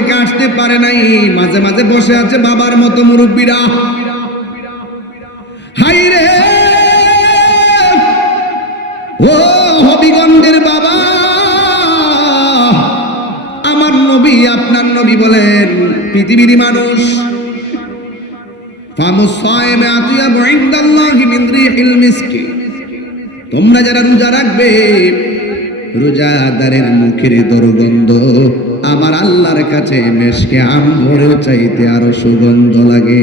অনেকে আসতে পারে নাই, মাঝে মাঝে বসে আছে বাবার মতো মুরব্বীরা। হাই রে ও হবিগঞ্জের বাবা, আমার নবী আপনার নবী বলেন পৃথিবীর মানুষ তোমরা যারা রোজা রাখবে, রোজাদারের মুখের দুর্গন্ধ আমার আল্লাহর কাছে মেশকে আম্বরের চাইতে আরো সুগন্ধ লাগে।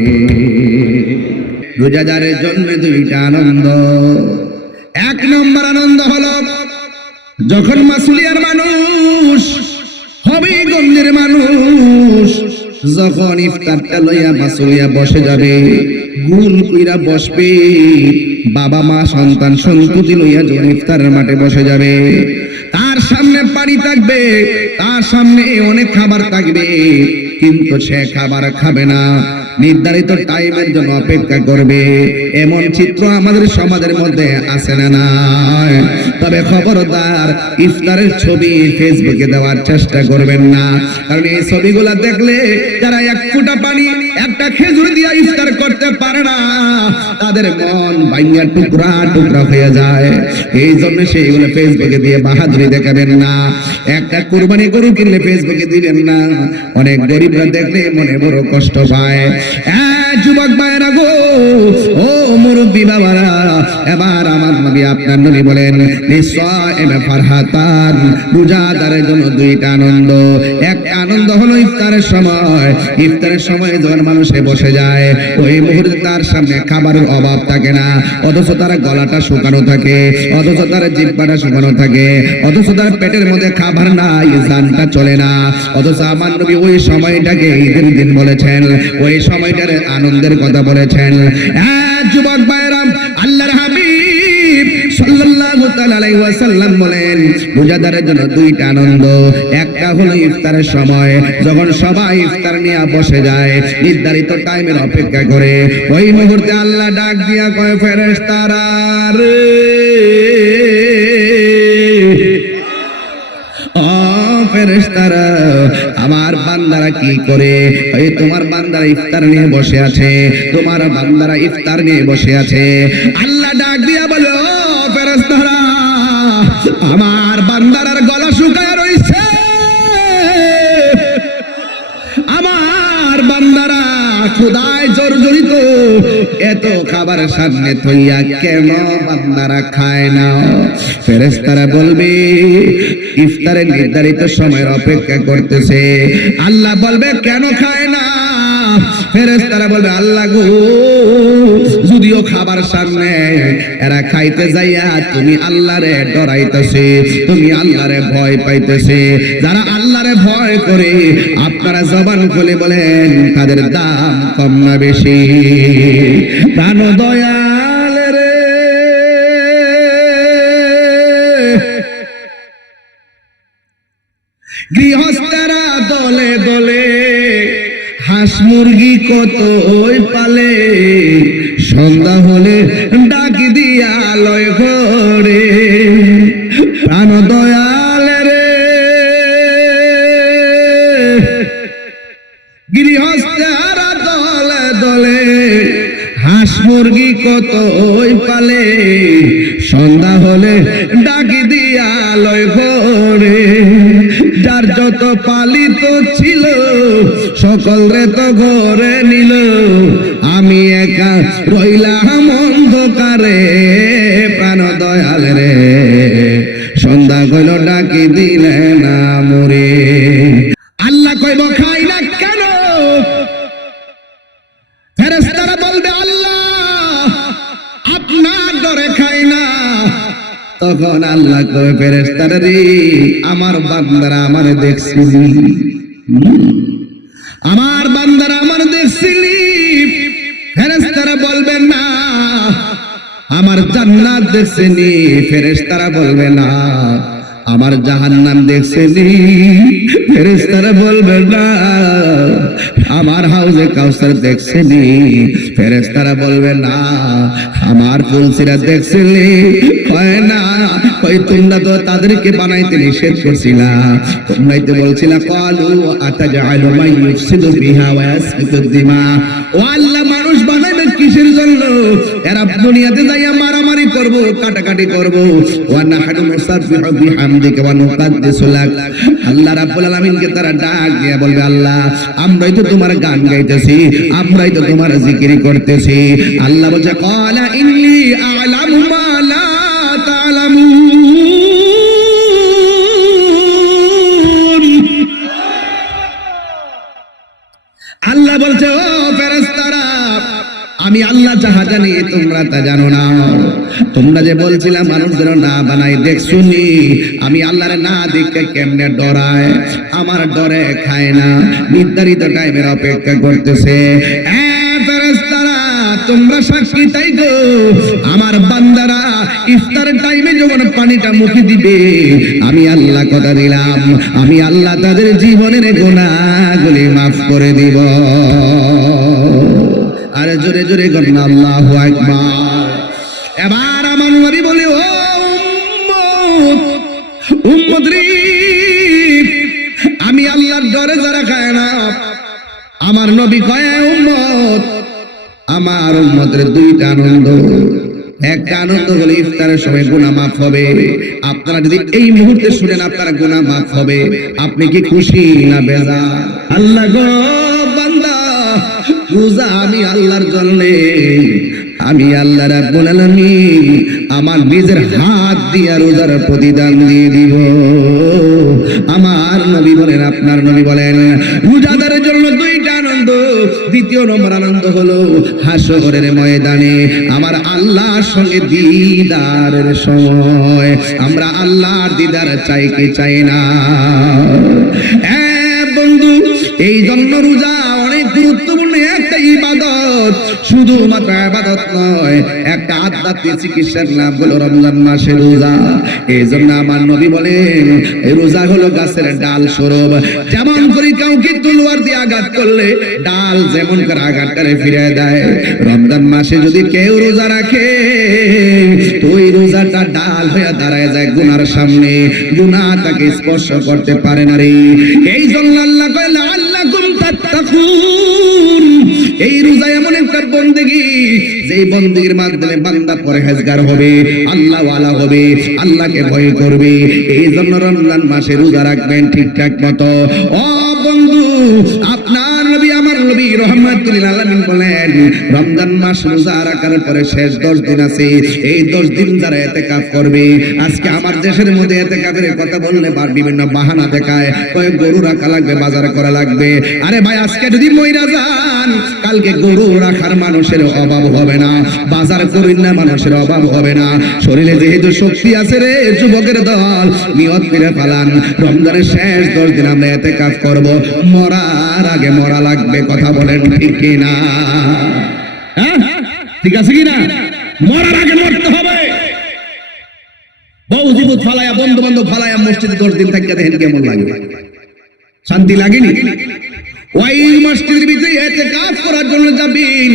রোজাদারের জন্য দুইটা আনন্দ। এক নম্বর আনন্দ হলো যখন মাসুলিয়ার মানুষ, হবিগঞ্জের মানুষ যখন ইফতারটা লইয়া মাসুলিয়া বসে যাবে, গুণ কইরা বসবে, বাবা মা সন্তান সন্ততি লইয়া যখন ইফতারের মাঠে বসে যাবে, তার সামনে পানি থাকবে, তার সামনে অনেক খাবার থাকবে, কিন্তু সে খাবার খাবে না, নির্ধারিত টাইমের জন্য অপেক্ষা করবে। এমন চিত্র আমাদের সমাজের মধ্যে আছে না নাই? তবে খবরদার ইফতারের ছবি ফেসবুকে দেওয়ার চেষ্টা করবেন না, কারণ এই ছবিগুলা দেখলে যারা এক ফোঁটা পানি একটা খেজুর দিয়ে ইফতার করতে পারে না, তাদের মন ভাঙিয়া টুকরা টুকরা হয়ে যায়। এই জন্য সেইগুলো ফেসবুকে দিয়ে বাহাদুরি দেখাবেন না। একটা কুরবানি গরু কিনলে ফেসবুকে দিবেন না, অনেক গরিবরা দেখলে মনে বড় কষ্ট পায়। যুবক ভাইরা গো, ও মুরব্বী বাবারা, এবার আমার নবী আপনার নবী বলেন লিসাইমে ফারহাতান, রোজাদারের জন্য দুইটা আনন্দ। একটা আনন্দ হলো ইফতারের সময়, ইফতারের সময় যখন মানুষে বসে যায় ওই মুহূর্তে তার সামনে খাবারের অভাব থাকে না, অথচ তার গলাটা শুকানো থাকে, অথচ তার জিহ্বাটা শুকানো থাকে, অথচ তার পেটের মধ্যে খাবার নাই, জানটা চলে না, অথচ আমার নবী ওই সময়টাকে ঈদের দিন বলেছেন, ওই সময়টার আনন্দের কথা বলেছেন। যুবক ভাইরা, আল্লাহর হাবিব সাল্লাল্লাহু তাআলা আলাইহি ওয়াসাল্লাম বলেন রোজাদারের জন্য দুইটা আনন্দ। একটা হলো ইফতারের সময়, যখন সবাই ইফতার নিয়ে বসে যায়, নির্ধারিত টাইমের অপেক্ষা করে, ওই মুহূর্তে আল্লাহ ডাক দিয়া কয় ফেরেশতারা রে, ফেরেশতারা আমার বান্দারা কি করে? এই তোমার বান্দারা ইফতার নিয়ে বসে আছে, তোমার বান্দারা ইফতার নিয়ে বসে আছে। আল্লাহ ডাক দিয়া বলো ফেরেশতারা আমার বান্দারার গলা শুকায় রইছে, আমার বান্দারা ক্ষুধায় জর্জরিত, এত খাবার সামনে থইয়া কেন বান্দারা খায় না? ফেরেশতারা বলবে ইফতারের নির্ধারিত সময়ের অপেক্ষা করতেছে। আল্লাহ বলবে কেন খায় না? ফেরেশতারা বলবে আল্লাহ গো, যদিও খাবার সামনে, এরা খাইতে যাইয়া তুমি আল্লাহরে ডরাইতেছে, তুমি আল্লাহরে ভয় পাইতেছে। যারা আল্লাহরে ভয় করে আপনারা জবান খুলে বলেন তাদের দাম কম না বেশি? প্রাণ দয়াল রে, গৃহস্থেরা দলে দলে হাঁস মুরগি কত ওই পালে, সন্ধ্যা হলে ডাক দিয়া লয় ঘরে। প্রাণ দয়াল রে, গৃহস্থেরা দলে দলে হাঁস মুরগি কত ওই পালে, সন্ধ্যা হলে ডাক দিয়া লয় ঘরে। যার যত পালিত ছিল সকল রে তো ঘরে নিল, আমি একা রইলাম অন্ধকারে। প্রাণ দয়াল রে, সন্ধ্যা কইল ডাকি দিলে না মরে। আল্লাহ কইব খাই না কেন? ফেরেশতারা বলবে আল্লাহ আপনার ডরে খাই না। তখন আল্লাহ কয় ফেরেশতারা রে, আমার বান্দারা আমারে দেখছিলি, আমার বান্দারা আমার দেখছিলি। ফেরেশতারা বলবেন না আমার জান্নাত দেখছিলি, ফেরেশতারা বলবে না আমার জাহান্নাম দেখছিলি, ফেরেশতারা বলবে না আমার হাউজে কাউসার দেখছিলি, ফেরেশতারা বলবে না আমার ফুলসিরা দেখছিলি। কয় না, কই তোমরা তো তাদেরকে বানাইতে নিষেধ করছিলা, তোমরাই তো বলছিলা ক্বালু আতাজআলু মান ইউফসিদু বিহা ওয়া ইয়াসফিকু দিমা। ও আল্লাহ, মানুষ বানাইবে কিসের জন্য? এরা দুনিয়াতে যাইয়া মারামারি করব, কাটাকাটি করব। ওয়া নাহনু নুসাব্বিহু বিহামদিকা ওয়া নুকাদ্দিসু লাক। আল্লাহ রাব্বুল আলামিনকে তারা ডাক দিয়ে বলবে, আল্লাহ আমরাই তো তোমার গান গাইতেছি, আমরাই তো তোমার জিকির করতেছি। আল্লাহ বলছে ক্বালা ইন্নী আ'লামু মা লা তা'লামুন। আল্লাহ বলছে, ও ফেরেশতারা, আমি আল্লাহ যাহা জানি তোমরা তা জানো না। তোমরা যে বলছিলাম মানুষ যেন না বানাই, দেখছুনি আমি আল্লাহরে না দেখে কেমনে ডরায়, আমার ডরে খায় না, নির্ধারিত টাইমের অপেক্ষা করতেছে। ফেরেশতারা তোমরা সাক্ষী তাই গো, আমার বান্দারা ইফতার টাইমে যখন পানিটা মুখে দিবে, আমি আল্লাহ কথা দিলাম, আমি আল্লাহ তাদের জীবনের গুনাহগুলি মাফ করে দিব। আরে জোরে জোরে গন্না আল্লাহু আকবার। এবার আমার নবী বলে, ও উম্মত, উম্মত রে, আমি আল্লাহর ডরে যারা খায় না, আমার নবী কয় উম্মত, আমার উম্মতের দুইটা আনন্দ। একটা আনন্দ হলো ইফতারের সময় গুনাহ মাফ হবে। আপনারা যদি এই মুহূর্তে শুনেন আপনারা গুনাহ মাফ হবে, আপনি কি খুশি না বেজার? আল্লাহ গো বান্দা, রোজা আমি আল্লাহর জন্য, আমি আল্লাহ রাব্বুল আলামিন আমার নিজের হাত দিয়ে রোজার প্রতিদান দিয়ে দিব। আমার নবী বলেন, আপনার নবী বলেন, রোজাদারের জন্য দুইটা আনন্দ। দ্বিতীয় নম্বর আনন্দ হলো হাসরের ময়দানে আমার আল্লাহর সঙ্গে দিদারের সময়। আমরা আল্লাহর দিদার চাই কি চাই না? বন্ধু, এই জন্য রোজা অনেক গুরুত্বপূর্ণ একটা ইবাদত। শুধুমাত্র ইবাদত নয়, একটা আধ্যাত্মিক চিকিৎসার নাম হলো রমজান মাসে রোজা। এই জন্য আমার নবী বলেন, এই রোজা হলো গাছের ডাল স্বরূপ। যেমন করে কাউকে তলোয়ার দিয়ে আঘাত করলে ডাল যেমন করে আঘাতটারে ফিরে দেয়, রমজান মাসে যদি কেউ রোজা রাখে তো ওই রোজাটা ডাল হয়ে দাঁড়ায় যায় গুনার সামনে, গুনাহ তাকে স্পর্শ করতে পারে না রে। এই জন্য আল্লাহ কয় লাআল্লাকুম তাত্তাকুন। এই রোজা এমন একটা বন্দেগী, যেই বন্দেগীর মাধ্যমে বান্দা পরহেজগার হবে, আল্লাহ ওয়ালা হবে, আল্লাহকে ভয় করবে। এই জন্য রমজান মাসে রোজা রাখবেন ঠিকঠাক মতো। ও বন্ধু, আপনার নবী আমার নবী রাহমাতুল লিল আলামিন বলেন, রমজান মাস রোজা রাখার পরে শেষ 10 দিন আছে, এই 10 দিন যারা ইতিকাফ করবে, আজকে আমার দেশের মধ্যে ইতিকাফের কথা বললে বিভিন্ন বাহানা দেখায়, কয় গরু রাখা লাগবে, বাজার করা লাগবে। আরে ভাই, আজকে যদি মইরা যান, কালকে গরু রাখার মানুষের অভাব হবে না, বাজার করেন না মানুষের অভাব হবে না। শরীরে যেহেতু শক্তি আছে রে যুবকের দল, নিয়ত করে ফেলান, রমজানের শেষ 10 দিন আমরা ইতিকাফ করব। মরার আগে মরা লাগবে, কথা বলেন ঠিক কি না? হ্যাঁ, ঠিক আছে কি না? মরার আগে মরতে হবে। বউ জীবত ফালায়া, বন্ধু বান্ধব ফালায়া মসজিদে 10 দিন থাকিয়া দেখেন কেমন লাগে? শান্তি লাগেনি? ওই মসজিদের ভিতরে ইতিকাফ করার জন্য যাবেন।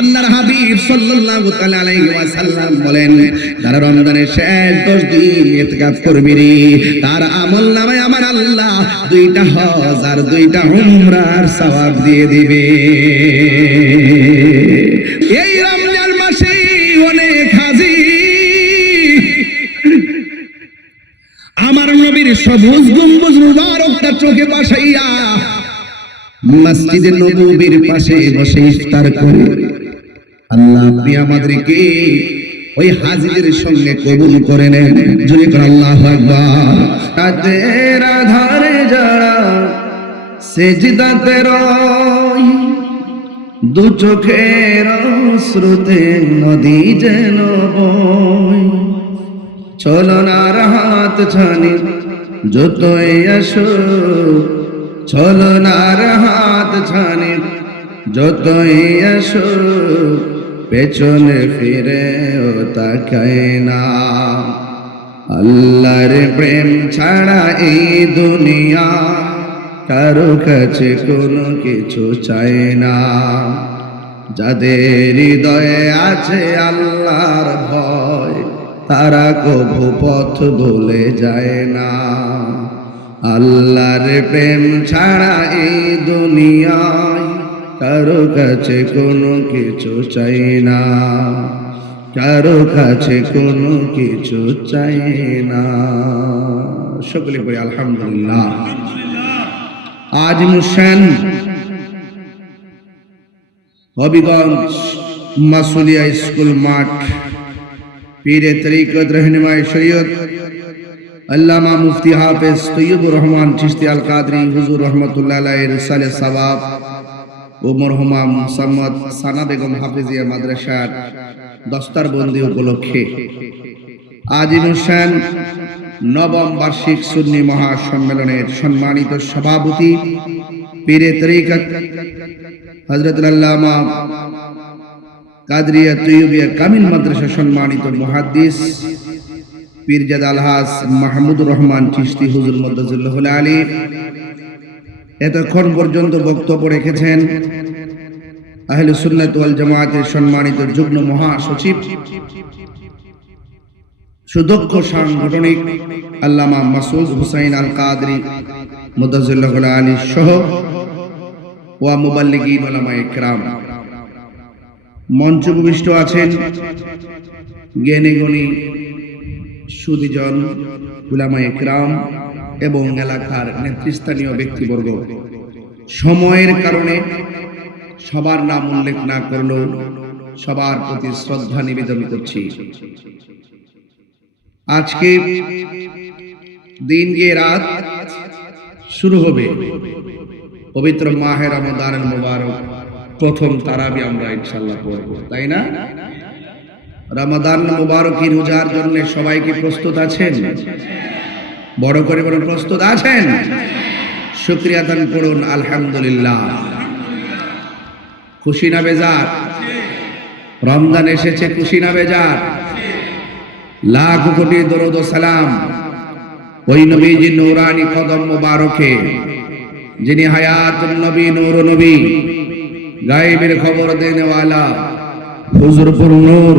আল্লাহর হাবিব সাল্লাল্লাহু তাআলা আলাইহি ওয়াসাল্লাম বলেন, যারা রমজানের শেষ 10 দিন ইতিকাফ করবে রে, তার আমলনামায় আমার আল্লাহ 2টা হজ আর 2টা উমরার সওয়াব দিয়ে দিবে। এই রমজান মাসে অনেক হাজি আমার নবীর সবুজ গম্বুজ মুবারকটা চোখে বসাইয়া মসজিদে নববীর পাশে বসে ইফতার করে। আল্লাহ আপনি আমাদেরকে ওই হাজিদের সঙ্গে কবুল করে নেন। জোরে করে আল্লাহু আকবার। রাতের আধারে যারা সেজদাতে রয়, দু চোখের অশ্রুতে নদী যেন বয়, ছলনার হাত ছানি যতই আসো, ছলনার হাত ছানি যতই আসো, পেছনে ফিরেও তাকায় না। আল্লাহর প্রেম ছাড়া এই দুনিয়া কারো কাছে কোনো কিছু চায় না। যাদের হৃদয়ে আছে আল্লাহর ভয়, তারা কভু পথ ভুলে যায় না। আল্লাহর প্রেম ছাড়া এই দুনিয়ায় কারো কাছে কোনো কিছু চাই না, কারো কাছে কোনো কিছু চাই না। সকলে বলি আলহামদুলিল্লাহ। আজ মুশান হবিগঞ্জ মাসুলিয়া স্কুল মাঠ, পীরে তরিকত रहनुমায়ে শরীয়ত আল্লামা মুফতি হাফেজ তৈয়বুর রহমান চিশতি আল কাদরি হুজুর রহমাতুল্লাহ আলাইহির রিসালে সওয়াব ও মরহুমা মুসাম্মদ সানা বেগম হাফেজিয়া মাদ্রাসার দস্তারবন্দি উপলক্ষে আজ অনুষ্ঠান নবম বার্ষিক সুন্নি মহাসম্মেলনের সম্মানিত সভাপতি পীরে তরিকত হযরত আল্লামা কাদরিয়া তৈয়বিয়া কামিল মাদ্রাসা সম্মানিত মুহাদ্দিস পীরজাদা আলহাজ মাহমুদুর রহমান চিশতি হুজুর মদ্দাজিল্লাহুল আলী এতক্ষণ পর্যন্ত বক্তব্য রেখেছেন আহলে সুন্নাত ওয়াল জামায়াতের সম্মানিত যুগ্ম মহাসচিব সুদক্ষ সাংগঠনিক আল্লামা মাসুদ হুসাইন আল কাদরি মদ্দাজিল্লাহুল আলী সহ ওয়া মুবাল্লিগিন উলামায়ে কিরাম। মঞ্চে উপবিষ্ট আছেন জ্ঞানী গুণী সুধীজন উলামায়ে কিরাম এবং এলাকার নেতৃস্থানীয় ব্যক্তিবর্গ। সময়ের কারণে সবার নাম উল্লেখ না করলেও সবার প্রতি শ্রদ্ধা নিবেদন করছি। আজকে দিন গিয়ে রাত শুরু হবে পবিত্র মাহে রমাদানুল মুবারক, প্রথম তারাবি আমরা ইনশাআল্লাহ পড়ব, তাই না? রমাদান মুবারকের রোজার জন্য সবাই কি প্রস্তুত আছেন? বড় করে বলুন, প্রস্তুত আছেন? শুকরিয়া দান করুন আলহামদুলিল্লাহ। খুশি না বেজার? রমজান এসেছে, খুশি না বেজার? লাখ কোটি দরুদ ও সালাম ওই নবীজি নূরানি কদম মুবারকে, যিনি হায়াতুন নবী নূর নবী গায়েবের খবর দেনে ওয়ালা হুজুরপুর নূর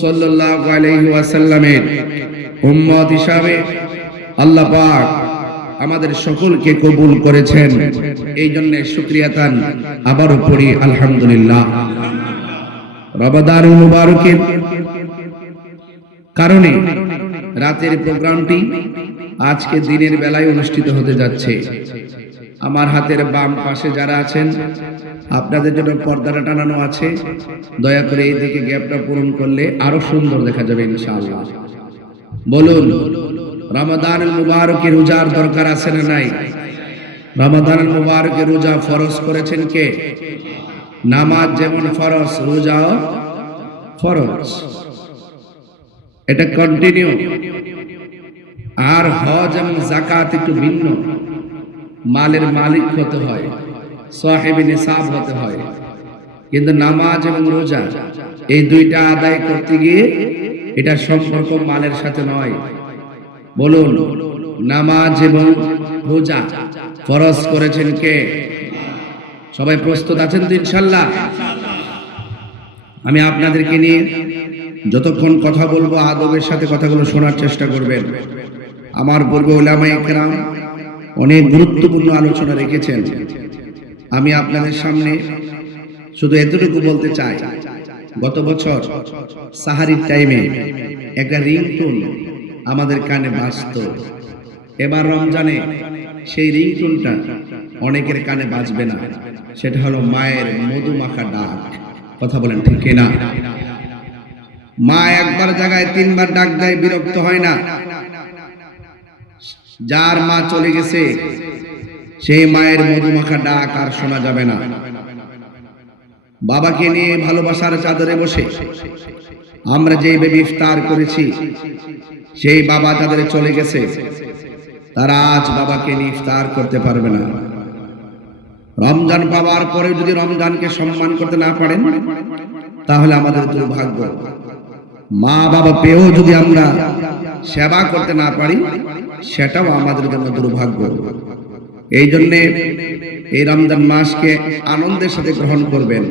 সাল্লাল্লাহু আলাইহি ওয়াসাল্লামের উম্মত হিসাবে আল্লাহ পাক আমাদের সকলকে কবুল করেছেন। এই জন্য শুকরিয়া তান আবারও পড়ি আলহামদুলিল্লাহ। রমাদানুল মুবারকের কারণে রাতের প্রোগ্রামটি আজকে দিনের বেলায় অনুষ্ঠিত হতে যাচ্ছে। আমার হাতের বাম পাশে যারা আছেন, আপনাদের জন্য পর্দাটা টানানো আছে, দয়া করে এই দিকে গ্যাপটা পূরণ করলে আরো সুন্দর দেখা যাবে ইনশাআল্লাহ। বলুন, রমাদানুল মুবারকের রোজার দরকার আছে না নাই? রমাদানুল মুবারকের রোজা ফরজ করেছেন কে? নামাজ যেমন ফরজ, রোজাও ফরজ, এটা কন্টিনিউ। আর হজ এবং যাকাত একটু ভিন্ন, মালের মালিক হতে হয়, সাহেবে নিসাব হতে হয়। কিন্তু নামাজ এবং রোজা এই দুইটা আদায় করতে গিয়ে এটা সম্পর্ক মালের সাথে নয়। বলুন, নামাজ এবং রোজা ফরজ করেছেন কে? সবাই প্রস্তুত আছেন তো ইনশাআল্লাহ? আমি আপনাদেরকে নিয়ে যতক্ষণ কথা বলবো আদবের সাথে কথাগুলো শোনার চেষ্টা করবেন। আমার পূর্বে উলামায়ে কেরাম অনেক গুরুত্বপূর্ণ আলোচনা রেখেছেন। আমি আপনাদের সামনে শুধু এতটুকু বলতে চাই, গত বছর সাহারির টাইমে একটা রিংটোন আমাদের কানে বাজত। এবার রমজানে সেই রিংটোনটা অনেকের কানে বাজবে না, সেটা হলো মায়ের মধুমাখা ডাক। কথা বলেন ঠিক কিনা? মা একবার জায়গায় তিনবার ডাক দেয়, বিরক্ত হয় না? যার মা চলে গেছে সেই মায়ের মধুমাখা ডাক আর শোনা যাবে না। বাবাকে নিয়ে ভালোবাসার চাদরে বসে আমরা যেভাবে ইফতার করেছি, সেই বাবা যাদের চলে গেছে তারা আজ বাবাকে নিয়ে ইফতার করতে পারবে না। রমজান পাওয়ার পরে যদি রমজানকে সম্মান করতে না পারেন তাহলে আমাদের দুর্ভাগ্য। মা বাবা পেয়েও যদি আমরা সেবা করতে না পারি সেটাও আমাদের জন্য দুর্ভাগ্য। এই জন্যে এই রমজান মাসকে আনন্দের সাথে গ্রহণ করবেন।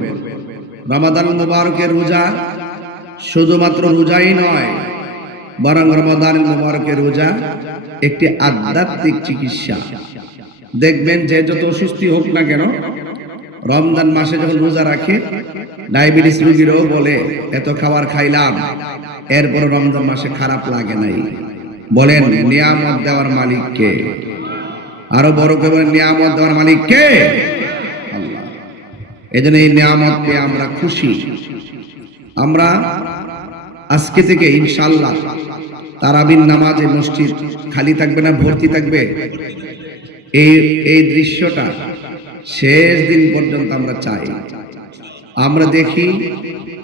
রমাদান মুবারকের রোজা শুধুমাত্র রোজাই নয়, বরং রমাদানুল মুবারকের রোজা একটি আধ্যাত্মিক চিকিৎসা। দেখবেন যে যত অসুস্থই হোক না কেন, রমজান মাসে যখন রোজা রাখে, ডায়াবেটিস রোগীরাও বলে এত খাবার খাইলাম, এরপর রমজান মাসে খারাপ লাগে নাই। বলেন নিয়ামত দেওয়ার মালিক কে? আরো বড় করে বলেন নিয়ামত দেওয়ার মালিক কে? আল্লাহ। এজন্য এই নিয়ামত পেয়ে আমরা খুশি। আমরা আজকে থেকে ইনশাআল্লাহ তারাবির নামাজে মসজিদ খালি থাকবে না, ভর্তি থাকবে। এই দৃশ্যটা শেষ দিন পর্যন্ত আমরা চাই। আমরা দেখি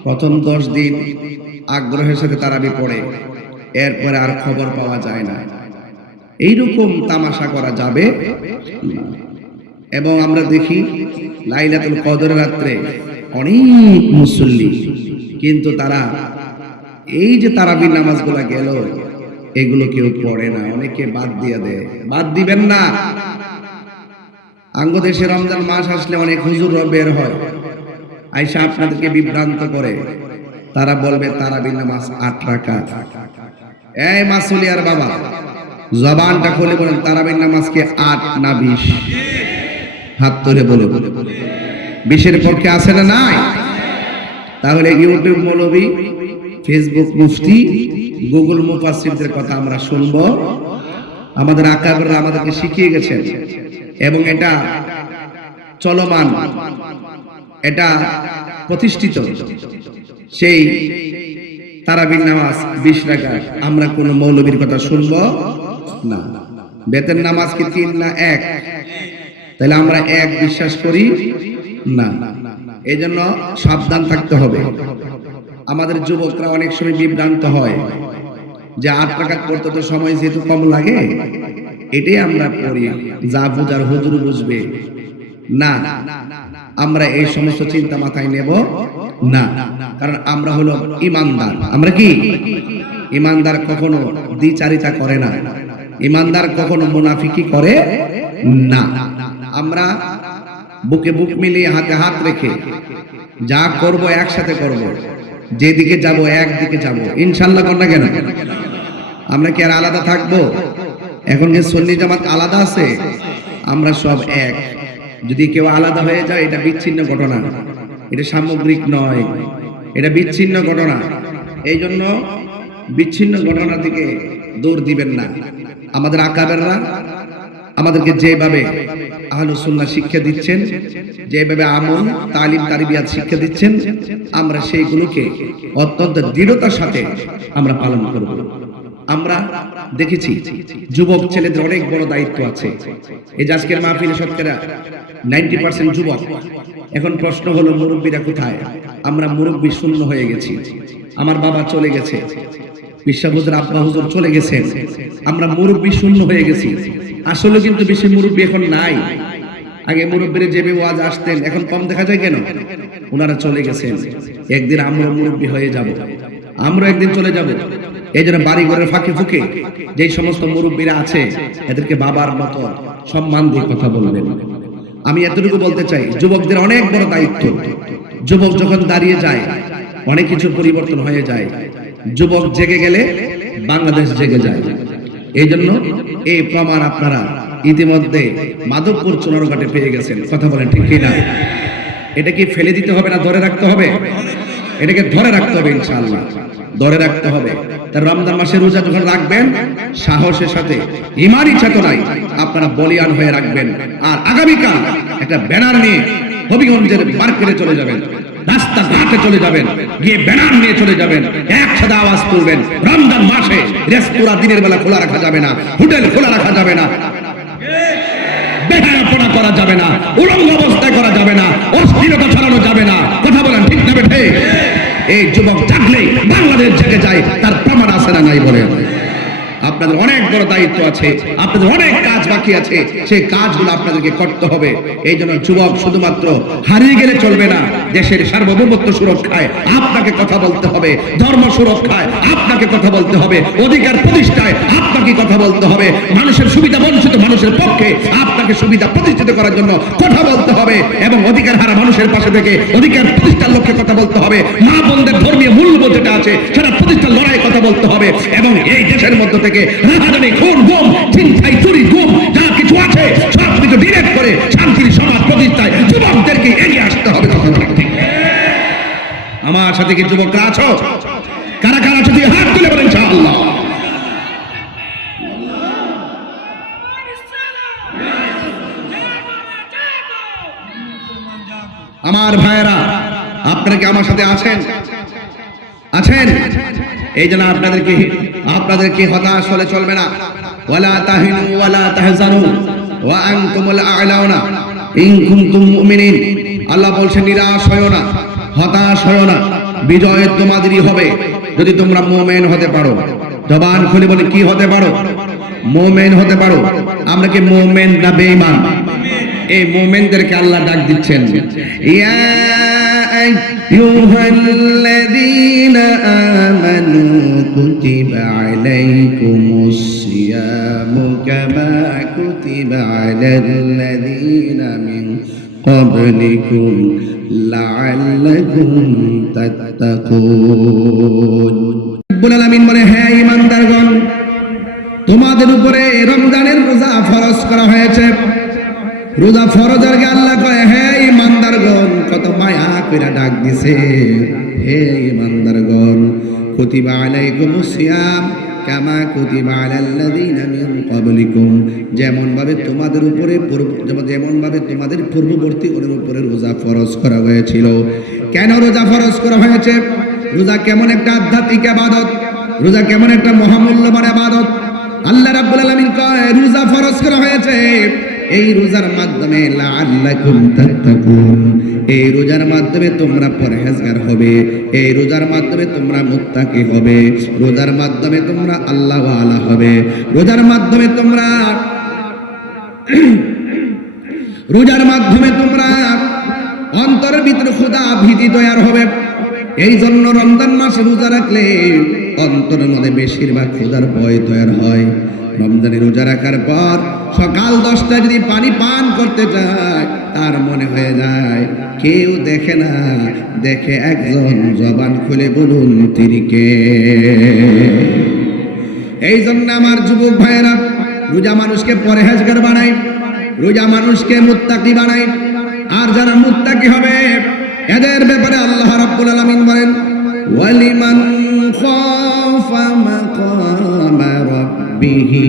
প্রথম 10 দিন আগ্রহের সাথে তারাবি পড়ে, এরপরে আর খবর পাওয়া যায় না। এইরকম তামাশা করা যাবে না। এবং আমরা দেখি লাইলাতুল কদরের রাত্রে অনেক মুসল্লি, কিন্তু তারা এই যে তারাবির নামাজগুলো গেল, এগুলো কেউ পড়ে না, অনেকে বাদ দিয়ে দেয়। বাদ দিবেন না। আঙ্গ দেশে রমজান মাস আসলে অনেক হুজুর বের হয়, আইসা আপনাদেরকে বিভ্রান্ত করে। তারা বলবে তারাবির নামাজ 8 রাকাত। এই মাসুলিয়ার বাবা, জবানটা খুলে বলেন তারাবির নামাজ কি 8 না 20? হাত তুলে বলে 20-এর পক্ষে আছে না নাই? তাহলে ইউটিউব মৌলবী, ফেসবুক মুফতি, গুগল মুফাসসিরদের কথা আমরা শুনবো। আমাদের আকাবেররা আমাদেরকে শিখিয়ে গেছেন এবং এটা চলমান, এটা প্রতিষ্ঠিত। সেই তারাবির নামাজ 20 রাকাত, আমরা কোন মৌলবীর কথা শুনবো না। বেতের নামাজ কি 3 না 1? তাহলে আমরা 1 বিশ্বাস করি না। এই জন্য সাবধান থাকতে হবে। আমাদের যুবকরা অনেক সময় বিভ্রান্ত হয় যে 8 রাকাত পড়তে তো সময় যেহেতু কম লাগে, এটাই আমরা পড়ি, যা বুঝার হুজুর বুঝবে না। আমরা এই সমস্ত চিন্তা মাথায় নেব না, কারণ আমরা হলো ইমানদার। আমরা কি ইমানদার? কখনো দ্বিচারিতা করে না, ইমানদার কখনো মুনাফিকি করে না। আমরা বুকে বুক মিলিয়ে হাতে হাত রেখে যা করব একসাথে করব, যেদিকে যাব একদিকে যাব ইনশাআল্লাহ। কর না কেন? আমরা কি আর আলাদা থাকবো? এখন যে সুন্নি জামাত আলাদা আছে, আমরা সব এক। যদি কেউ আলাদা হয়ে যায়, এটা বিচ্ছিন্ন ঘটনা, এটা সামগ্রিক নয়, এটা বিচ্ছিন্ন ঘটনা। এই জন্য বিচ্ছিন্ন ঘটনার দিকে দৌড় দিবেন না। আমাদের আকাবেররা আমাদেরকে যেভাবে আহলুস সুন্নাহ শিক্ষা দিচ্ছেন, যেভাবে আমল তালিম তারবিয়াত শিক্ষা দিচ্ছেন, আমরা সেইগুলোকে অত্যন্ত দৃঢ়তার সাথে আমরা পালন করব। আমরা দেখেছি যুবক ছেলেদের অনেক বড় দায়িত্ব আছে। এই যে আজকের মাহফিলে শতকরা 90% যুবক। এখন প্রশ্ন হলো মুরব্বীরা কোথায়? আমরা মুরব্বী শূন্য হয়ে গেছি। আমার বাবা চলে গেছে, বিশ্বাস হুজুর আব্বা হুজুর চলে গেছেন, আমরা মুরব্বী শূন্য হয়ে গেছি। আসলে কিন্তু বেশি মুরব্বী এখন নাই। আগে মুরব্বীরা যেভাবে ওয়াজ আসতেন, এখন কম দেখা যায় কেন? ওনারা চলে গেছেন। একদিন আমরা মুরব্বী হয়ে যাব, আমরা একদিন চলে যাব। এই জন্য বাড়ি ঘরের ফাঁকে ফুঁকে যে সমস্ত মুরব্বীরা আছে, এদেরকে বাবার মতো সম্মান দিয়ে কথা বলবেন। আমি এতটুকু বলতে চাই, যুবকদের অনেক বড় দায়িত্ব। যুবক যখন দাঁড়িয়ে যায়, অনেক কিছু পরিবর্তন হয়ে যায়। যুবক জেগে গেলে বাংলাদেশ জেগে যায়। এই জন্য এই প্রমাণ আপনারা ইতিমধ্যে মাধবপুর চুনারঘাটে পেয়ে গেছেন। কথা বলেন ঠিক কিনা? এটা কি ফেলে দিতে হবে না ধরে রাখতে হবে? এটাকে ধরে রাখতে হবে ইনশাআল্লাহ, ধরে রাখতে হবে। তার রমজান মাসে রোজা যখন রাখবেন, সাহসের সাথে ঈমানি চেতনায় আপনারা বলিয়ান হয়ে রাখবেন। আর আগামীকাল একটা ব্যানার নিয়ে হবিগঞ্জের মার্কেটে চলে যাবেন, রাস্তাঘাটে চলে যাবেন, গিয়ে ব্যানার নিয়ে চলে যাবেন, একসাথে আওয়াজ তুলবেন, রমজান মাসে রেস্তোরাঁ দিনের বেলা খোলা রাখা যাবে না, হোটেল খোলা রাখা যাবে না, বেহায়াপনা করা যাবে না, উলঙ্গ অবস্থায় করা যাবে না, অস্থিরতা ছড়ানো যাবে না। কথা বলেন ঠিক না বেঠে? এই যুবক জাগলেই বাংলাদেশ জেগে যায়, তার প্রমাণ আছে না নাই? বলেন। আপনাদের অনেক বড় দায়িত্ব আছে, আপনাদের অনেক কাজ বাকি আছে, সেই কাজগুলো আপনাদেরকে করতে হবে। এই জন্য যুবক শুধুমাত্র হারিয়ে গেলে চলবে না। দেশের সার্বভৌমত্ব সুরক্ষায় আপনাকে কথা বলতে হবে, ধর্ম সুরক্ষায় আপনাকে কথা বলতে হবে, অধিকার প্রতিষ্ঠায় আপনাকে কথা বলতে হবে, মানুষের সুবিধা বঞ্চিত মানুষের পক্ষে আপনাকে সুবিধা প্রতিষ্ঠিত করার জন্য কথা বলতে হবে, এবং অধিকার হারা মানুষের পাশে থেকে অধিকার প্রতিষ্ঠার লক্ষ্যে কথা বলতে হবে, মা বোনদের ধর্মীয় মূল্যবোধ যেটা আছে সেটা প্রতিষ্ঠার লড়াই কথা বলতে হবে, এবং এই দেশের মধ্য থেকে রাহাজানি, খুন, গুম, ছিনতাই, চুরি, গুম যা কিছু আছে সব কিছু ডিরেক্ট করে শান্তির সমাজ প্রতিষ্ঠায় যুবকদেরকে এগিয়ে আসতে হবে। কথা বলতে আমার সাথে কি যুবকরা আছো? কারা কারা আছো দিয়ে হাত তুলে বলেন ইনশাআল্লাহ। আমার ভাইয়েরা, আপনারা কি আমার সাথে আছেন? আছেন? এই জন্য আপনাদেরকে হতাশ হলে চলবে না। ওয়ালা তাহিনু ওয়ালা তাহজানু ওয়া আনতুমুল আ'লাউনা ইন কুনতুম মুমিনিন। আল্লাহ বলছেন নিরাশ হয়ো না, হতাশ হয়ো না, বিজয় তোমাদেরই হবে যদি তোমরা মুমিন হতে পারো। জবান খুলে বলে কি হতে পারো? মুমিন হতে পারো। আমরা কি মুমিন না বেঈমান? এই মুমিনদেরকে আল্লাহ ডাক দিচ্ছেন, ইয়া আইয়ুহাল্লাযীনা আমানু কুতিবা আলাইকুমুস সিয়ামু কামা কুতিবা আলাল্লাযীনা মিন ক্বাবলিকুম লাআল্লাকুম তাত্তাকুন। রব্বুল আলামিন বলে, হে ঈমানদারগণ, তোমাদের উপরে রমজানের রোজা ফরজ করা হয়েছে। রোজা ফরজের কে আল্লাহ কয়, হে ঈমানদারগণ, কত মায়া কইরা ডাক দিছে, হে ঈমানদারগণ, কুতিবা আলাইকুমুস সিয়াম কামা কুতিবা আলাল্লাযীনা মিন ক্বাবলিকুম, যেমন ভাবে তোমাদের পূর্ববর্তীদের উপরে রোজা ফরজ করা হয়েছিল। কেন রোজা ফরজ করা হয়েছে? রোজা কেমন একটা আধ্যাত্মিক ইবাদত, রোজা কেমন একটা মহামূল্যবান ইবাদত। আল্লাহ রাব্বুল আলামিন কয়, রোজা ফরজ করা হয়েছে এই রোজার মাধ্যমে লাআল্লাকুম তাত্তাকুন, এই রোজার মাধ্যমে তোমরা পরহেজগার হবে, এই রোজার মাধ্যমে তোমরা মুত্তাকি হবে, রোজার মাধ্যমে তোমরা আল্লাহ ওয়ালা হবে, রোজার মাধ্যমে তোমরা অন্তরের ভিতরে খোদা ভীতি তৈরি হবে। এই জন্য রমজান মাসে রোজা রাখলে অন্তরের মধ্যে বেশিরভাগ খোদার ভয় তৈরি হয়। রমজানে রোজা রাখার পর সকাল 10টায় যদি পানি পান করতে যায়, তার মনে হয়ে যায় কেউ দেখে না, দেখে একজন। জবান খুলে বলুন তিনি কে? এই জন্য আমার যুবক ভাইয়েরা, রোজা মানুষকে পরহেজগার বানায়, রোজা মানুষকে মুত্তাকি বানায়। আর যারা মুত্তাকি হবে এদের ব্যাপারে আল্লাহ রাব্বুল আলামিন বলেন, ওয়ালিমান খাফা মাকামা রাব্বিহি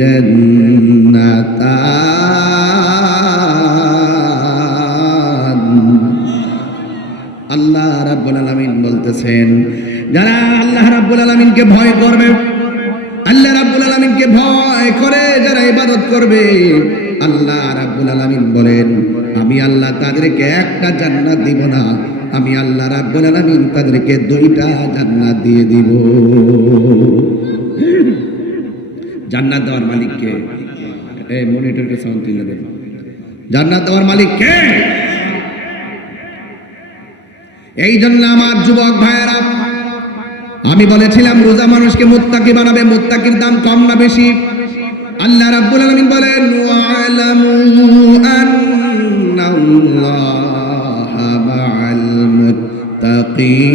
জান্নাতান। আল্লাহ রাব্বুল আলামিন বলতেছেন, যারা আল্লাহ রাব্বুল আলামিনকে ভয় করবে, আল্লাহ রাব্বুল আলামিনকে ভয় করে যারা ইবাদত করবে, আল্লাহ রাব্বুল আলামিন বলেন, আমি আল্লাহ তাদেরকে একটা জান্নাত দিব না, আমি আল্লাহ রাব্বুল আলামিন তাদেরকে 2টা জান্নাত দিয়ে দিব। জান্নাত দেওয়ার মালিক কে? এই মনিটরকে সাউন্ড তুলে দেন। জান্নাত দেওয়ার মালিক কে? এই জন্য আমার যুবক ভাইয়েরা, আমি বলেছিলাম রোজা মানুষকে মুত্তাকি বানাবে। মুত্তাকির দাম কম না বেশি? আল্লাহ রাব্বুল আলামিন বলেন, ওয়া'লামু আন্নাল্লাহা মা'আল মুত্তাকিন।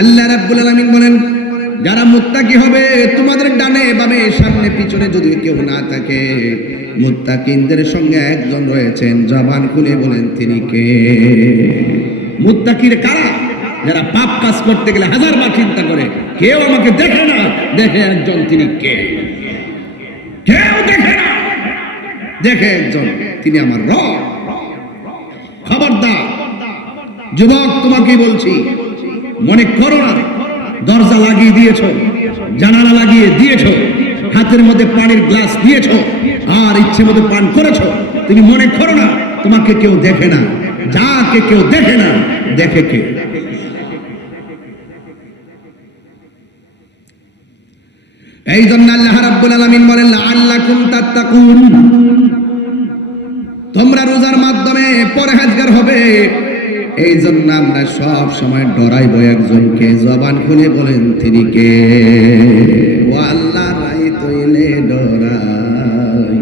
আল্লাহ রাব্বুল আলামিন বলেন, যারা মুত্তাকি হবে তোমাদের ডানে বামে সামনে পিছনে যদি কেউ না থাকে, মুত্তাকিনদের সঙ্গে একজন রয়েছেন। জবান খুলে বলেন তিনি কে? মুত্তাকির কারা? যারা পাপ কাজ করতে গেলে হাজারবার চিন্তা করে, কেউ আমাকে দেখে না, দেখে একজন, তিনি কে? কেউ দেখে না, দেখে একজন, তিনি আমার রব। খবরদার যুবক, তোমাকে বলছি, মনে করো না দরজা লাগিয়ে দিয়েছো, জানালা লাগিয়ে দিয়েছো, হাতের মধ্যে পানির গ্লাস দিয়েছো আর ইচ্ছে মতো পান করেছো। তুমি মনে করো না তোমাকে কেউ দেখে না। যাকে কেউ দেখে না, দেখে কে? এই জন্য আল্লাহ রাব্বুল আলামিন বলেন, লাআল্লাকুম তাত্তাকুন, তোমরা রোজার মাধ্যমে পরহেজগার হবে। এই জন্য আমরা সব সময় ডরাইব একজনকে, জবান খুলে বলেন তিনি কে? ও আল্লাহ, রাইত হইলে ডরাই,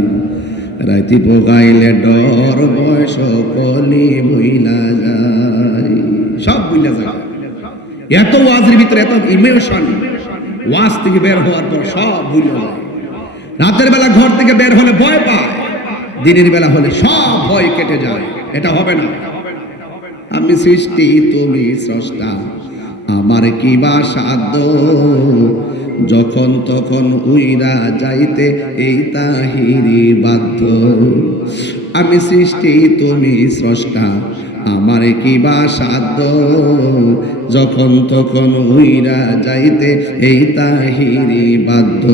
রাইতি পোকাইলে ডর, বয়স কলি ভুইলা যায়, সব ভুইলা যায়। এত ওয়াজের ভিতরে এত ইমোশন, ওয়াজ থেকে বের হওয়ার পর সব ভুলে যায়। রাতের বেলা ঘর থেকে বের হলে ভয় পায়, দিনের বেলা হলে সব ভয় কেটে যায়। এটা হবে না। আমি সৃষ্টি, তুমি স্রষ্টা, আমার কি বা সাধ্য, যখন তখন উইরা যাইতে এই তাহিরি বাধ্য। আমি সৃষ্টি, তুমি স্রষ্টা, আমার কি বা সাধ্য, যখন তখন উইরা যাইতে এই তাহিরি বাধ্য।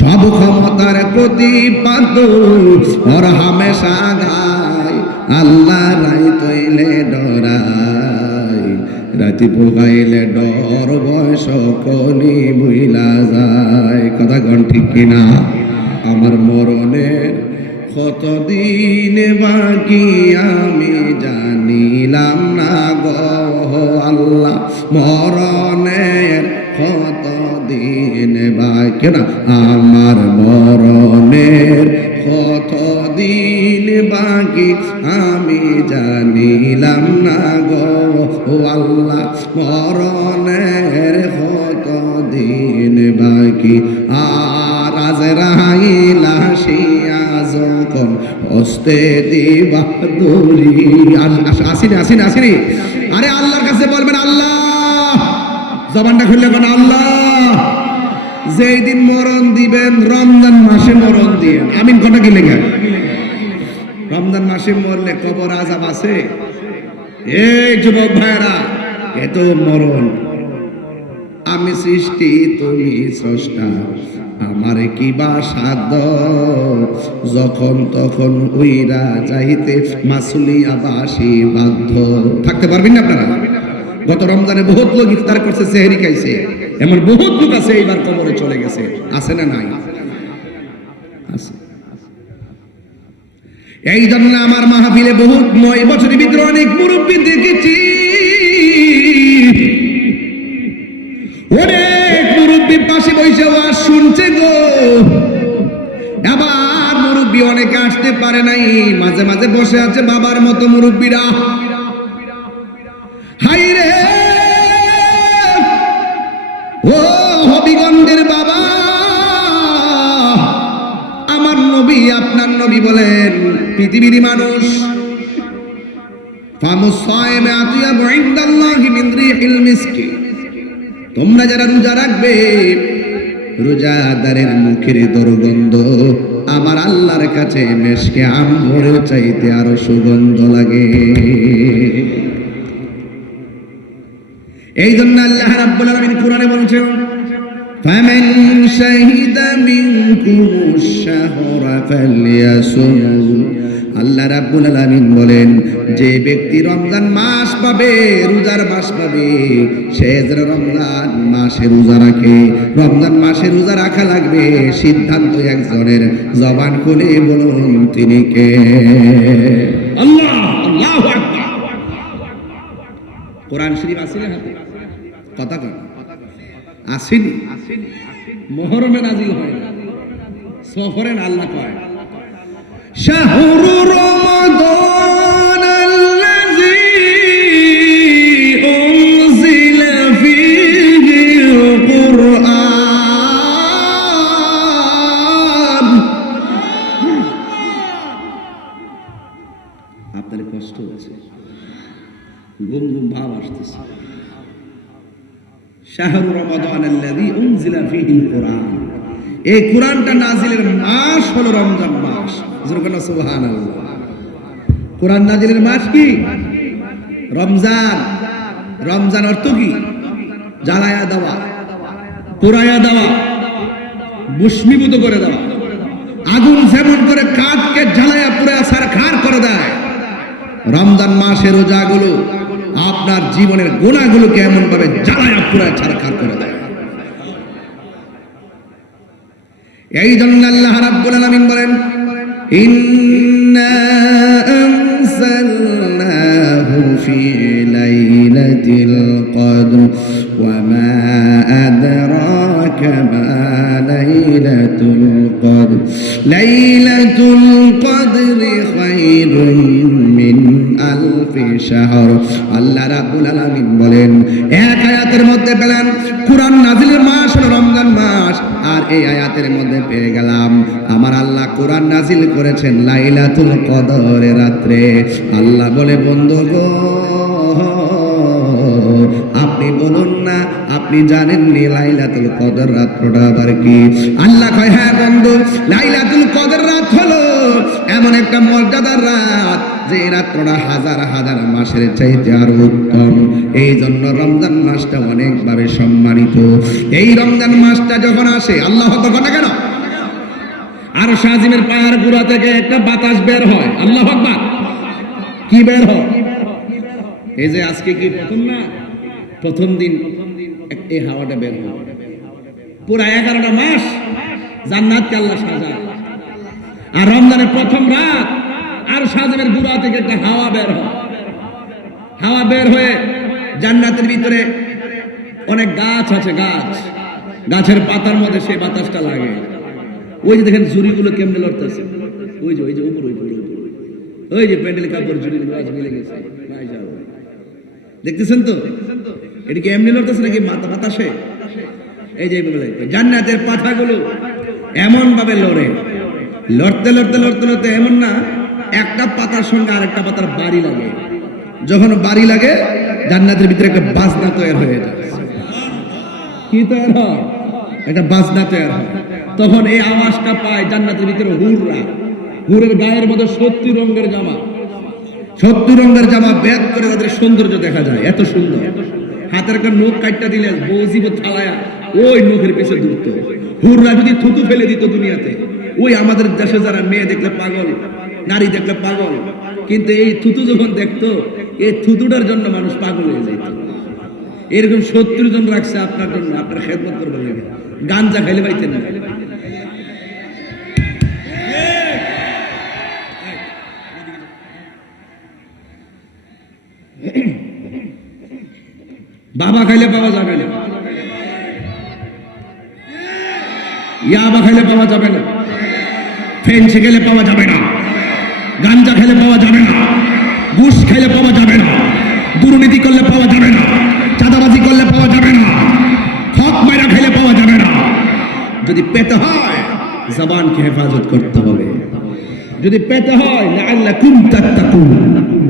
সব ক্ষমতার প্রতিপাদ্য, ওর হামেশা গায়, আল্লাহ রাইত হইলে ডরাই, রাতি পোকাইলে ডর, বয়স কলি ভুইলা যায়। কথা কোন ঠিক কিনা? আমার মরণের কতদিন বাকি আমি জানিলাম না গো আল্লাহ, মরণের কতদিন বাকি না, আমার মরণের কতদিন বাকি আমি জানিলাম না গো আল্লাহ, মরণের কতদিন বাকি। আর আজরাইল আসিয়া যখন হস্তে দিবা দড়ি, আসিনি। আরে আল্লাহর কাছে বলবেন আল্লাহ, জবানটা খুললে কোন আল্লাহ, যেই দিন মরণ দিবেন রমজান মাসে মরণ দিয়েন। আমিন কথা কি লেখা? রমজান মাসে মরলে কবর আযাব আছে? এই যুবক ভাইরা, এত মরণ। আমি সৃষ্টি, তুমি স্রষ্টা, আমার কি বা সাধ্য, যখন তখন উইরা যাইতে মাসুলিয়া বাসি বাধ্য। থাকতে পারবেন না আপনারা? গত রমজানে বহুত লোক ইফতার করছে, সেহরি খাইছে, এমন বহুত লোক আছে এইবার কবরে চলে গেছে। আছে না নাই? আছে। এই জন্য আমার মাহফিলে বহুত 9 বছরের ভিতরে অনেক মুরব্বী দেখেছি, অনেক মুরব্বী পাশে বসে ওয়াজ শুনছে গো। আবার মুরব্বী অনেকে আসতে পারে নাই, মাঝে মাঝে বসে আছে বাবার মতো মুরব্বীরা। হাই রে ও হবিগঞ্জের বাবা, আমার নবী, আপনার নবী বলেন পৃথিবীর মানুষ ফামুসাইমে আতিয়াবু ইনদাল্লাহি মিন রিহিল মিসকি, তোমরা যারা রোজা রাখবে, রোজাদারের মুখের দুর্গন্ধ আমার আল্লাহর কাছে মেশকে আম্বরের চাইতে আরো সুগন্ধ লাগে। এই জন্য আল্লাহ রাব্বুল আলামিন কোরআনে বলেছেন, ফামান শাহিদা মিনকুমুশ শাহরা ফালইয়াসুম। আল্লাহ রাব্বুল আলামিন বলেন, যে ব্যক্তি রমজান মাস পাবে, রোজার মাস পাবে, সে যেন রমজান মাসে রোজা রাখে। রমজান মাসে রোজা রাখা লাগবে, সিদ্ধান্ত একজনের। জবান খুলে বলুন তিনি কে? আল্লাহ। আল্লাহু আকবার। কোরআন শরীফ আছে না হাতে? কথা কন আসেনি? মুহররমে নাজিল হয় না, সফরে আল্লাহ কয় শাহরু রমাদান আল্লাযী উনজিলা ফীহিল কুরআন। আপনাদের কষ্ট হচ্ছে, ঘুম ঘুম ভাব আসতেছে। শাহরু রমাদান আল্লাযী উনজিলা ফীহিল কুরআন, এই কোরআনটা নাজিলের মাস হলো রমজান মাস। সুবহানাল্লাহ। কোরআন নাজিলের মাস কি? রমজান। রমজান অর্থ কি? জ্বালায়া দেওয়া, পোড়ায়া দেওয়া, ভস্মীভূত করে দেওয়া। আগুন যেমন করে কাঠকে জ্বালায়া পুড়ায়া ছারখার করে দেয়, রমজান মাসের রোজাগুলো আপনার জীবনের গুনাহগুলোকে এমন ভাবে জ্বালায়া পুড়ায়া ছারখার করে দেয়। এই জন্য আল্লাহ রাব্বুল আলামিন বলেন, ইন্না আনজালনাহু ফি লাইলাতুল কদর ওয়া মা আদরাকা মা লাইলাতুল কদর লাইলাতুল কদরি খায়রুম মিন আলফি শাহর। আল্লাহ রাব্বুল আলামিন বলেন, এক আয়াতের মধ্যে পেলাম কুরআন নাজিলের মাস হলো রমজান মাস, আর এই আয়াতের মধ্যে পেয়ে গেলাম আমার আল্লাহ কোরআন নাজিল করেছেন লাইলাতুল কদরের রাত্রে। আল্লাহ বলে, বন্ধু গো, আপনি বলুন না, আপনি জানেননি লাইলাতুল কদর রাতটা আবার কি? আল্লাহ কয়, হ্যাঁ বন্ধু, লাইলাতুল কদর রাত হলো এমন একটা মর্যাদার রাত যে রাতটা হাজার হাজার মাসের চাইতে আরো উত্তম। এই জন্য রমজান মাসটা অনেকভাবে সম্মানিত। এই রমজান মাসটা যখন আসে, আল্লাহ তখন কেন আর শাহজিমের পাহাড় গুড়া থেকে একটা বাতাস বের হয়। আল্লাহু আকবার। কি বের হয়? এই যে আজকে কি প্রথম না, প্রথম দিন এই হাওয়াটা বের হয়। পুরা 11টা মাস জান্নাতকে আল্লাহ সাজায়। আর রমজানের প্রথম রাত আর শাহজিমের গুড়া থেকে একটা হাওয়া বের হয়। হাওয়া বের হয়ে জান্নাতের ভিতরে অনেক গাছ আছে, গাছের পাতার মধ্যে সেই বাতাসটা লাগে। ওই যে দেখেন জুড়িগুলো কেমনে লড়তেছে, ওই যে উপর ওই যে প্যান্ডেল কাপড় জুড়িগুলো আজ মিলে গেছে, দেখতেছেন তো? এটা কি এমনি লড়তেছে নাকি বাতাসে? এই যে জান্নাতের পাতাগুলো এমন ভাবে লড়ে, লড়তে এমন না একটা পাতার সঙ্গে আরেকটা পাতার বাড়ি লাগে। যখন বাড়ি লাগে জান্নাতের ভিতরে একটা বাজনা তৈরি হয়ে যায়। কি তৈরি হয়? একটা বাজনা তৈরি হয়। তখন এই আওয়াজটা পায় জান্নাতের ভিতরে হুরের গায়ের মধ্যে 70 রঙের জামা, 70 রঙের জামা বেদ করে তাদের সৌন্দর্য দেখা যায়, এত সুন্দর। হাতের একটা নখ কাটটা দিলে বউ জীবন থালায়া ওই নখের পেছে দূরত। হুররা যদি থুতু ফেলে দিত দুনিয়াতে, ওই আমাদের দেশে যারা মেয়ে দেখলে পাগল, নারী দেখলে পাগল, কিন্তু এই থুতু যখন দেখতো, এই থুতুটার জন্য মানুষ পাগল হয়ে যেত। এরকম 70 জন রাখছে আপনার জন্য, আপনার খেদমত করবার লাগে। গাঞ্জা খাইলে পাইতেন না। বাবা খাইলে পাওয়া যাবে না, ইয়াবা খাইলে পাওয়া যাবে না, ফেন্সি খেলে পাওয়া যাবে না, গাঞ্জা খেলে পাওয়া যাবে না, ঘুষ খেলে পাওয়া যাবে না, দুর্নীতি করলে পাওয়া যাবে না, চাঁদাবাজি করলে পাওয়া যাবে না, হক মাইরা খেলে পাওয়া যাবে না। যদি পেতে হয় জবানকে হেফাজত করতে হবে। যদি পেতে হয় লাআল্লাকুম তাত্তাকুন,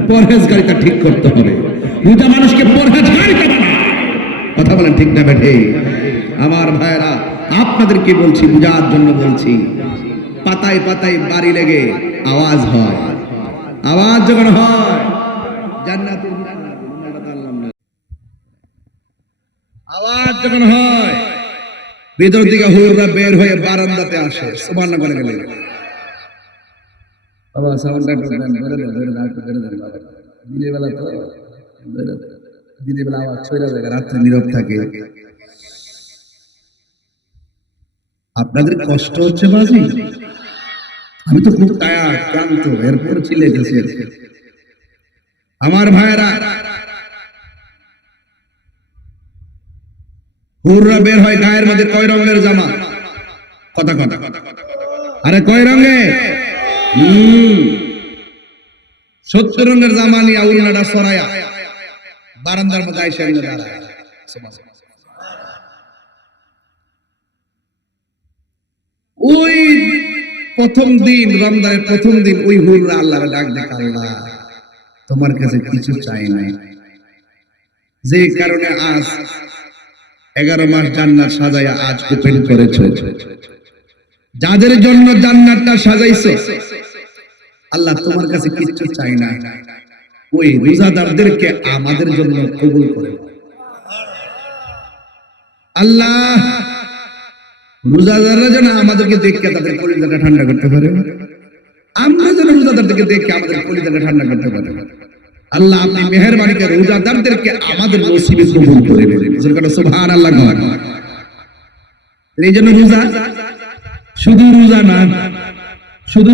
পরহেজগারিতা ঠিক করতে হবে। রোজা মানুষকে পরহেজগারিতা বানায়। কথা বলেন ঠিক না বেঠে? আমার ভাইরা, আপনাদেরকে বলছি, বুঝার জন্য বলছি। পাতায় পাতায় বাড়ি লেগে আওয়াজ হয়। আওয়াজ যখন হয় জান্নাতের আওয়াজ যখন হয়, ভিতর থেকে হুররা বের হয়ে বারান্দাতে আসে। সুবহানাল্লাহ বলে গেলেন। বাবা সাউন্ডটা একটু দেন, ধরে দেন বাবা। দিনের বেলা তো দিনের বেলা আওয়াজ ছড়া যায়, রাত্রে নীরব থাকে। আপনাদের কষ্ট হচ্ছে বাজি? আমি তো খুব টায়ার্ড, ক্লান্ত, এরপর চিল্লাইতেছি। আমার ভাইরা, হুররা বের হয়, গায়ের মধ্যে কয় রঙের জামা? কথা আরে কয় রঙে? 70 রঙের জামা নিয়ে উল্লাটা সরায়া বারান্দার মধ্যে আইসা দাঁড়ায়। ওই প্রথম দিন, রমজানের প্রথম দিন, ওই হুররা আল্লাহর ডাক দেখ, আল্লাহ তোমার কাছে কিছু চাই নাই, যে কারণে আজ 11 মাস জান্নাত সাজায়া আজ ওপেন করেছো। যাদের জন্য জান্নাতটা সাজাইছো আল্লাহ তোমার কাছে কিছু চাই না, ওই রোজাদারদেরকে আমাদের জন্য কবুল করে। আল্লাহ রোজাদাররা যেন আমাদেরকে দেখে তাদের কলিজাটা ঠান্ডা করতে পারে, আমরা যেন রোজাদারদেরকে দেখে আমাদের কলিজাটা ঠান্ডা করতে পারে। আল্লাহ আপনি মেহেরবানি করে রোজাদারদেরকে আমাদের নসিবে কবুল করে নেন। সুবহানাল্লাহ। এই জন্য রোজা শুধু রোজা না, শুধু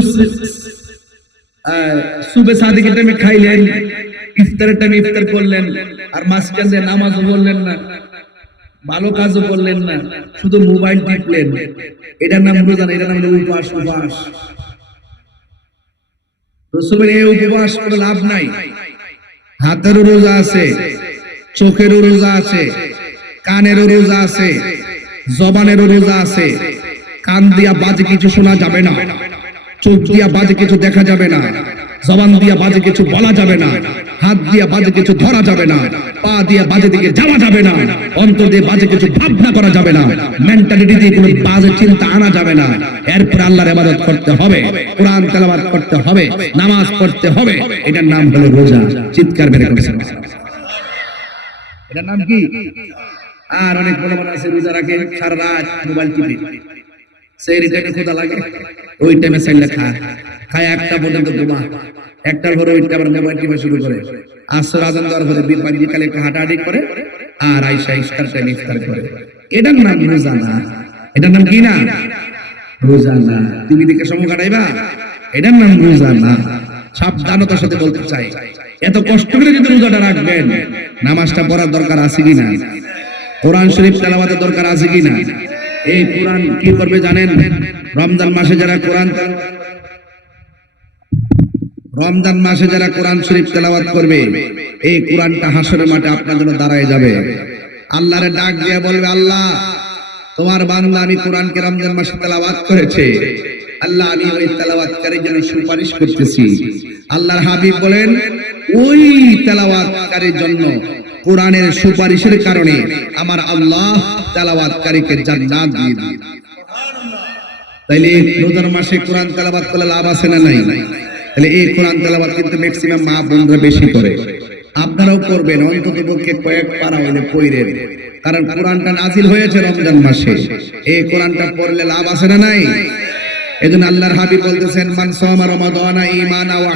সুবে সাদিকের টাইমে খাইলেন, ইফতারের টাইমে ইফতার করলেন আর মাঝখানে নামাজও বললেন না, ভালো কাজও করলেন না, শুধু মোবাইল টিপলেন, এটার নাম রোজা না, এটার নাম হলো উপবাস। উপবাস রাসূল বলেন এই উপবাস করে লাভ নাই। হাতেরও রোজা আছে, চোখেরও রোজা আছে, কানেরও রোজা আছে, জবানেরও রোজা আছে। কান দিয়া বাজে কিছু শোনা যাবে না, চোখ দিয়া বাজে কিছু দেখা যাবে না, জবান দিয়া বাজে কিছু বলা যাবে না, হাত দিয়া বাজে কিছু ধরা যাবে না, পা দিয়া বাজে দিকে যাওয়া যাবে না, অন্তর দিয়ে বাজে কিছু ভাবনা করা যাবে না, মেন্টালিটি দিয়ে কোনো বাজে চিন্তা আনা যাবে না। এরপর আল্লাহর ইবাদত করতে হবে, কোরআন তেলাওয়াত করতে হবে, নামাজ পড়তে হবে। এটার নাম হলো রোজা। চিৎকার বের করে এটার নাম কি? আর অনেক বড় বড় আছে রোজা রাখে, সারা রাত মোবাইল টিপে, সেই টাইমে ক্ষুধা লাগে, ওই টাইমে সাইলে খায় একটা পর্যন্ত ঘুমা, একটার পরে ওইটা আবার মোবাইল টিপা শুরু করে, আসর আজান দেওয়ার পরে বিকালে একটু হাঁটাহাঁটি করে, আর আইসা ইফতার টাইমে ইফতার করে। এটার নাম রোজা না। এটার নাম কি না? রোজা না। তুমি দিকে সময় কাটাইবা, এটার নাম রোজা না। সাবধানতার সাথে বলতে চাই, এত কষ্ট করে যদি রোজাটা রাখবেন, নামাজটা পড়ার দরকার আছে কিনা? কোরআন শরীফ তেলাওয়াতের দরকার আছে কিনা? এই কোরআন কি করবে জানেন? রমজান মাসে যারা কোরআন শরীফ তেলাওয়াত করবে, এই কোরআনটা হাসরের মাঠে আপনার জন্য দাঁড়ায় যাবে। আল্লাহরে ডাক দিয়ে বলবে, আল্লাহ তোমার বান্দা আমি কোরআনকে রমজান মাসে তেলাওয়াত করেছে, আল্লাহ আমি ওই তেলাওয়াতকারীর জন্য সুপারিশ করতেছি। আল্লাহর হাবিব বলেন, ওই তেলাওয়াতকারীর জন্য কোরআনের সুপারিশের কারণে আমার আল্লাহ তেলাওয়াতকারীকে জান্নাত দিয়ে দিবেন। তাইলে রোজার মাসে কোরআন তেলাওয়াত করলে লাভ আছে না নাই? তাহলে এই কোরআন তেলাওয়াত কিন্তু ম্যাক্সিমাম মা বোনরা বেশি করে, আপনারাও করবেন, অন্তত পক্ষে কয়েক পারা হইলে পড়েন, কারণ কোরআনটা নাজিল হয়েছে রমজান মাসে। এই কোরআনটা পড়লে লাভ আছে না নাই? এজন্য আল্লাহর হাবিব বলতেছেন, মান সামা রমাদানা ঈমানা ওয়া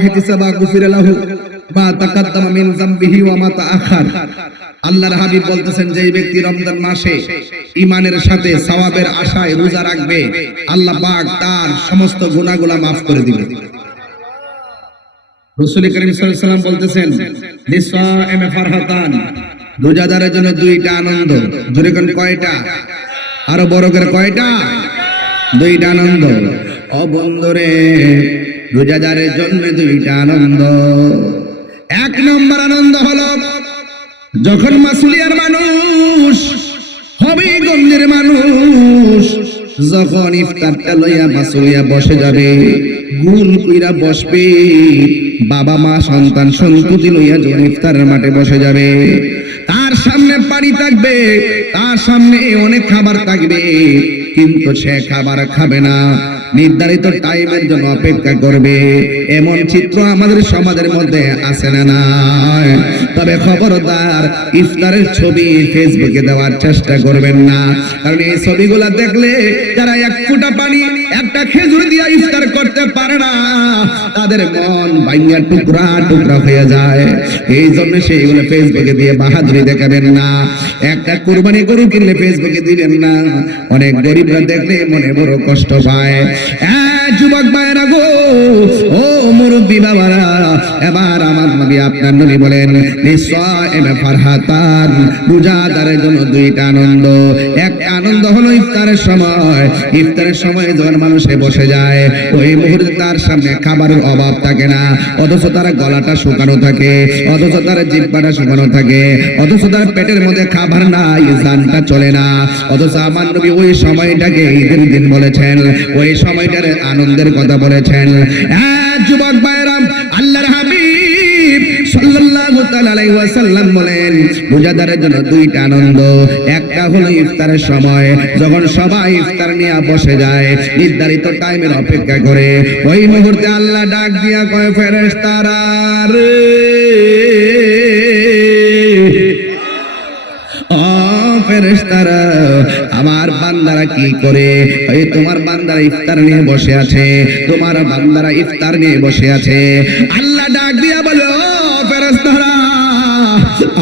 ইহতিসাবা গুফিরা লাহু মা তাকাদ্দামা মিন যামবিহি ওয়া মা তাআখার। আল্লাহর হাবিব বলতেছেন, যে ব্যক্তি রমজান মাসে ঈমানের সাথে সওয়াবের আশায় রোজা রাখবে, আল্লাহ পাক তার সমস্ত গুনাহগুলো maaf করে দিবেন। রাসূল করিম সাল্লাল্লাহু আলাইহি ওয়াসাল্লাম বলতেছেন, লিসাইমি ফারহাতান, রোজাদারের জন্য দুইটা আনন্দ। জোরে কোন কয়টা? আরো বড় করে কয়টা? দুইটা আনন্দ। ও বন্ধুরে, রোজাদারের জন্য দুইটা আনন্দ। এক নম্বর আনন্দ হলো যখন মাসুলিয়ার মানুষ, হবিগঞ্জের মানুষ যখন ইফতারটা লইয়া মাসুলিয়া বসে যাবে, গুণ কইরা বসবে, বাবা মা সন্তান সন্ততি লইয়া যখন ইফতারের মাঠে বসে যাবে, তার সামনে পানি থাকবে, তার সামনে অনেক খাবার থাকবে, কিন্তু সে খাবার খাবে না, নির্ধারিত টাইমের জন্য অপেক্ষা করবে। এমন চিত্র আমাদের সমাজের মধ্যে আছে না নাই? তবে খবরদার ইফতারের ছবি ফেসবুকে দেওয়ার চেষ্টা করবেন না, কারণ এই ছবিগুলা দেখলে যারা এক ফোঁটা পানি একটা খেজুর দিয়ে ইফতার করতে পারে না, তাদের মন ভাঙিয়া টুকরা টুকরা হয়ে যায়। এই জন্য সেইগুলো ফেসবুকে দিয়ে বাহাদুরি দেখাবেন না। একটা কুরবানি গরু কিনলে ফেসবুকে দিবেন না, অনেক গরিবরা দেখলে মনে বড় কষ্ট পায়। যুবক ভাইরা গো, ও মুরব্বী বাবারা, এবার আমার নবী আপনার নবী বলেন, লিসাইমি ফারহাতান, রোজাদারের জন্য দুইটা আনন্দ। একটা আনন্দ হলো ইফতারের সময়। ইফতারের সময় যখন মানুষে বসে যায়, ওই মুহূর্তে তার সামনে খাবারের অভাব থাকে না, অথচ তার গলাটা শুকানো থাকে, অথচ তার জিহ্বাটা শুকানো থাকে, অথচ তার পেটের মধ্যে খাবার নাই, জানটা চলে না। অথচ আমার নবী ওই সময়টাকে ঈদের দিন বলেছেন, ওই সময়টার আনন্দের কথা বলেছেন। যুবক ভাইরা, আল্লাহর হাবিব সাল্লাল্লাহু তাআলা আলাইহি ওয়াসাল্লাম বলেন, রোজাদারের জন্য দুইটা আনন্দ। একটা হলো ইফতারের সময়, যখন সবাই ইফতার নিয়ে বসে যায়, নির্ধারিত টাইমের অপেক্ষা করে, ওই মুহূর্তে আল্লাহ ডাক দিয়া কয়, ফেরেশতারা রে, ফেরেশতারা, আমার বান্দারা কি করে? এই তোমার বান্দারা ইফতার নিয়ে বসে আছে, তোমার বান্দারা ইফতার নিয়ে বসে আছে। আল্লাহ ডাক দিয়া বলো, ফেরেশতারা,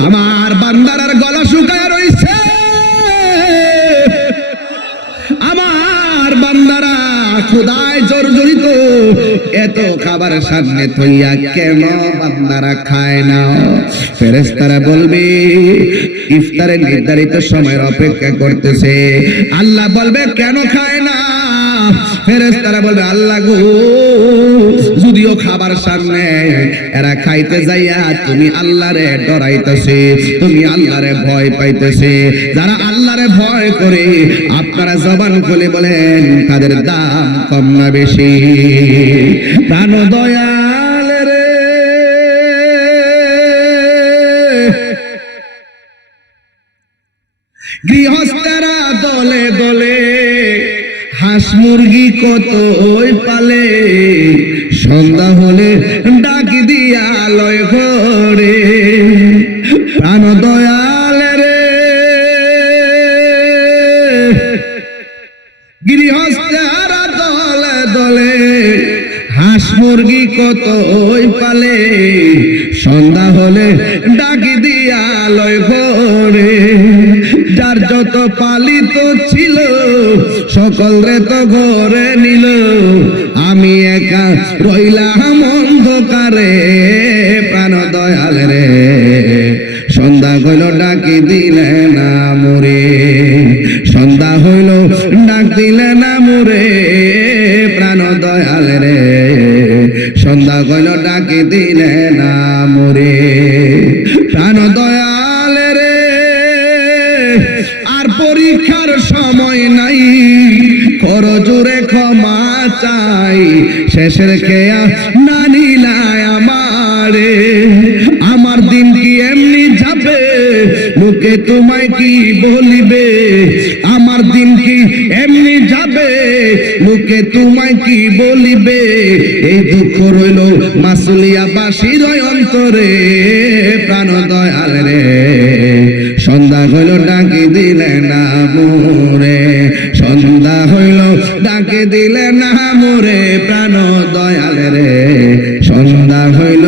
আমার বান্দারার গলা শুকায় রইছে, আমার বান্দারা ক্ষুধায় জড়িত, এত খাবার সামনে থইয়া কেন বান্দারা খায় না? ফেরেশতারা বলবে ইফতারের নির্ধারিত সময়ের অপেক্ষা করতেছে। আল্লাহ বলবে কেন খায় না? ফেরেশতারা বলবে আল্লাহ গো, যদিও খাবার সামনে, এরা খাইতে যাইয়া তুমি আল্লাহরে ডরাইতেছে, তুমি আল্লাহরে ভয় পাইতেছে। যারা আল্লাহরে ভয় করে আপনারা জবান খুলে বলেন তাদের দাম কম না বেশি? প্রাণ দয়াল রে, গৃহস্থেরা দলে দলে হাঁস মুরগি কত ওই পালে, সন্ধ্যা হলে ডাক দিয়া লয় ঘরে। প্রাণ দয়াল রে, গৃহস্থেরা দলে দলে হাঁস মুরগি কত ওই পালে, সন্ধ্যা হলে ডাক দিয়া লয় ঘরে। যার যত পালিত ছিল সকল রে তো ঘরে নিল, আমি একা রইলাম অন্ধকারে। প্রাণ দয়াল রে, সন্ধ্যা হইল ডাকি দিলে না মোরে, সন্ধ্যা হইল ডাক দিলে না মোরে। প্রাণ দয়াল রে, সন্ধ্যা হইল ডাকি দিলে না মোরে। প্রাণ দয়াল রে, আর পরীক্ষার সময় নাই, কর জোরে ক্ষমা চাই, শেষের খেয়া না নিলায় আমারে। আমার দিন কি এমনি যাবে, লোকে তোমায় কি বলিবে? আমার দিন কি এমনি যাবে, লোকে তোমায় কি বলিবে? এই দুঃখ রইল মাসুলিয়া বাসির অন্তরে। প্রাণ দয়াল রে, সন্ধ্যা হইল ডাকি দিলে না মোরে, সন্ধ্যা হইল ডাকি দিলে না মোরে। প্রাণ দয়াল রে, সন্ধ্যা হইল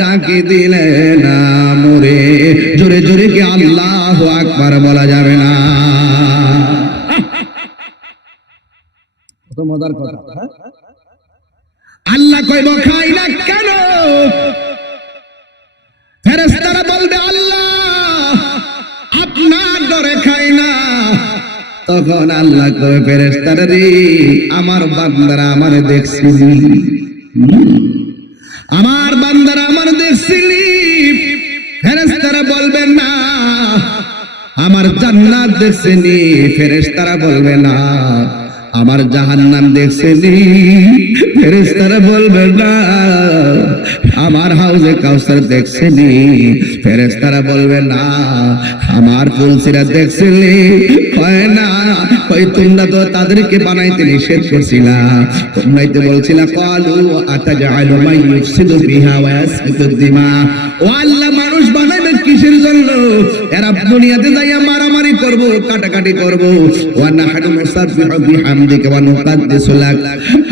ডাকি দিলে না মোরে। জোরে জোরে কি আল্লাহু আকবার বলা যাবে না? কত মজার কথা। আল্লাহ কইব খাই না কেন? ফেরেশতারা বলবে আল্লাহ আপনার ডরে খাই না। তখন আল্লাহ কবে ফেরেশতারা রে, আমার বান্দারা আমার দেখছিলি, আমার বান্দারা আমার দেখছিলি। ফেরেশতারা বলবে না আমার জান্নাত দেখছিনি। ফেরেশতারা বলবে না আমার জাহান্নাম দেখছিনি। ফেরেশতারা বলবে না আমার হাউজে কাউসার দেখছিনি। ফেরেশতারা বলবে না আমার ফুলসিরা দেখছিলি। কয় না, কই তোমরা তো তাদেরকে বানাইতে নিষেধ করছিলা, তোমরাই তো বলছিলা ক্বালু আতাজআলু মান ইউফসিদু বিহা ওয়া ইয়াসফিকু দিমা। ও আল্লাহ, মানুষ বানাইবেন কিসের জন্য? এরা দুনিয়াতে যাইয়া মারামারি করব, কাটাকাটি করব। ওয়া নাহনু নুসাব্বিহু বিহামদিকা ওয়া নুকাদ্দিসু লাক।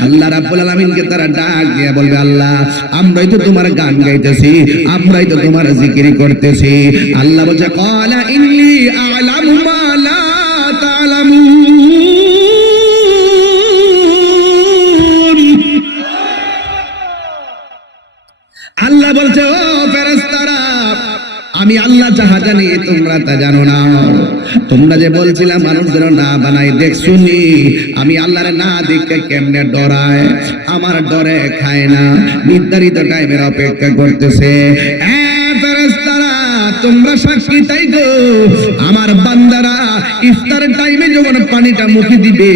আল্লাহ রাব্বুল আলামিনকে তারা ডাক দিয়া বলবে আল্লাহ আমরাই তো তোমার গান গাইতেছি, আমরাই তো তোমার জিকির করতেছি। আল্লাহ বলছে ক্বালা ইন্নী আ'লামু মা লা তা'লামুন। আল্লাহ বলছে ও ফেরেশতারা, আমি আল্লাহ যাহা জানি তোমরা তা জানো না। তোমরা যে বলছিলা মানুষ যেন না বানাই দেখছুনি, আমি আল্লাহরে না দেখে কেমনে ডরায়, আমার ডরে খায় না, নির্ধারিত টাইমের অপেক্ষা করতেছে। ফেরেশতারা তোমরা সাক্ষী তাই গো, আমার বান্দারা ইফতারের টাইমে যখন পানিটা মুখে দিবে,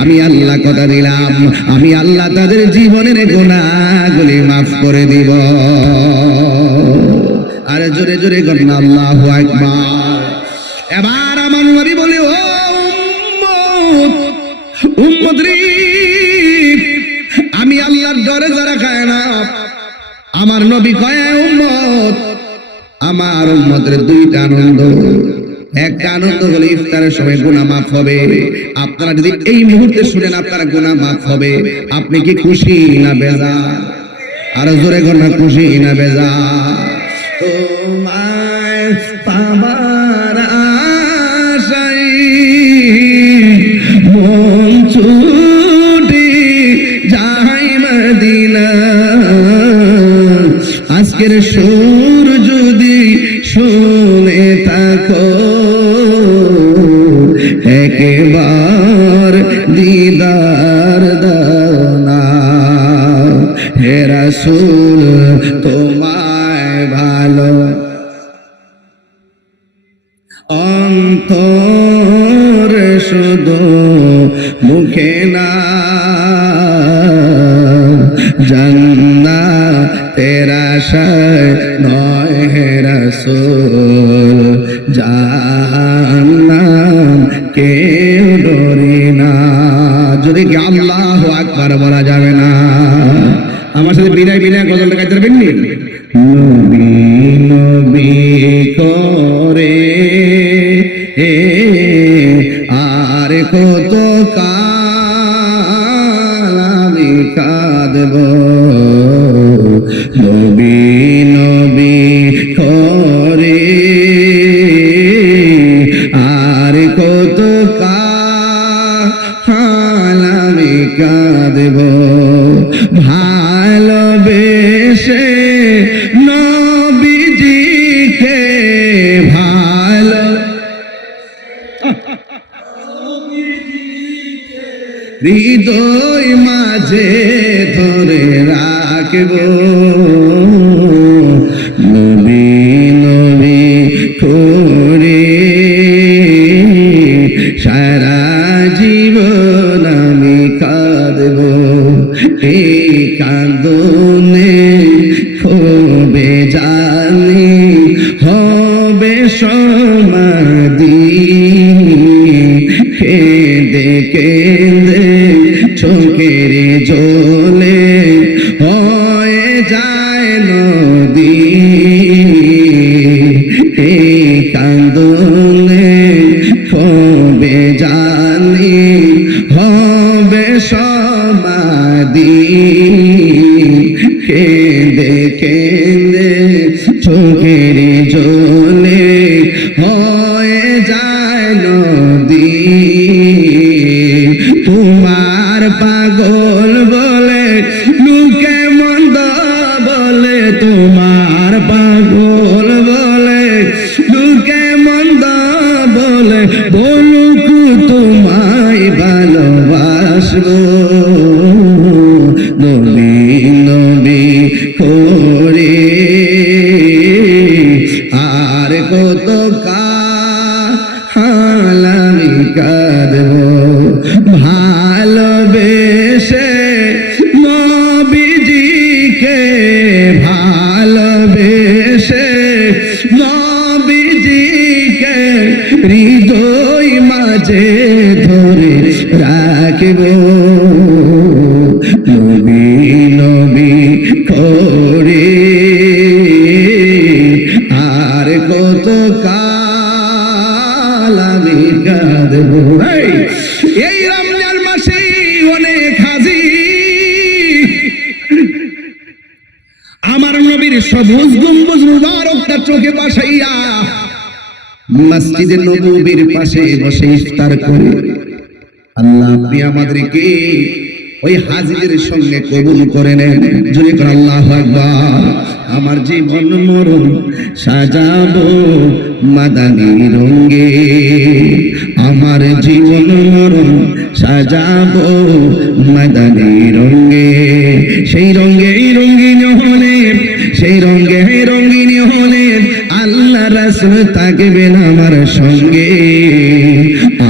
আমি আল্লাহ কথা দিলাম, আমি আল্লাহ তাদের জীবনের গুনাহগুলি মাফ করে দিব। আরে জোরে জোরে করুন আল্লাহু আকবার। এবার আমার নবী বলে ও উম্মত, উম্মত রে, আমি আল্লাহর ডরে যারা খায় না, আমার নবী কয় উম্মত, আমার উম্মতের দুইটা আনন্দ। একটা আনন্দ হলো ইফতারের সময় গুনাহ মাফ হবে। আপনারা যদি এই মুহূর্তে শুনেন আপনারা গুনাহ মাফ হবে, আপনি কি খুশি না বেজার? আরো জোরে করুন না, খুশি না বেজার? তোমায় পাবার আশায় মন ছুটে আজকের সুর যদি শুনে থাকো একবার দিদার দাও না হে রাসূল তোমায় ভালো অন্তর শুধু মুখে না জান্নাতের আশায় নয় হে রাসূল জাহান্নাম কেউ ডরে না। যদি কি আল্লাহু আকবার বলা যাবে না? আমার সাথে বিনয় বিনয় গজলটা গাইতে পারবেন নি? নবী নবী করে আর কত কাল আমি কাঁদব নবী নবী করে আর কত কাল আমি কাঁদব ভালোবেসে নবীজিকে ভালো হৃদয় মাঝে ধরে রাখব নবী নবী করে সারা জীবন আমি কাঁদব এই কাঁদনে হবে জানি হবে সমাধি কেঁদে কেঁদে চোখের জলে হয়ে যায় নদী এই কাঁদনে হবে জানি হবে সমাধি কেঁদে কেঁদে চোখের জলে হয়ে যায় নদী তোমার পাগল বলে লোকে মন্দ বলে তোমার পাগল বলে লোকে মন্দ বলে বলুক তোমায় ভালোবাসবো নবী নবী করে আর কত কাল আমি কাঁদব ভালোবেসে নবীজিকে ভালোবেসে নবীজিকে হৃদয় মাঝে ধরে রাখব নবী নবী করে আর কত কাল আমি কাঁদব এই রমজান মাসে অনেক হাজি আমার নবীর সবুজ গম্বুজ মুবারকটা চোখে বসাইয়া মসজিদে নববীর পাশে বসে ইফতার করে আল্লাহ আপনি আমাদেরকে ওই হাজিদের সঙ্গে কবুল করে নেন জোরে করে আল্লাহু আকবার আমার জীবন মরণ সাজাবো মাদানী রঙে আমার জীবন মরণ সাজাবো মাদানী রঙে সেই রঙে রঙিন হলে সেই রঙে রঙিন হলে আল্লাহ রাসূল থাকবেন আমার সঙ্গে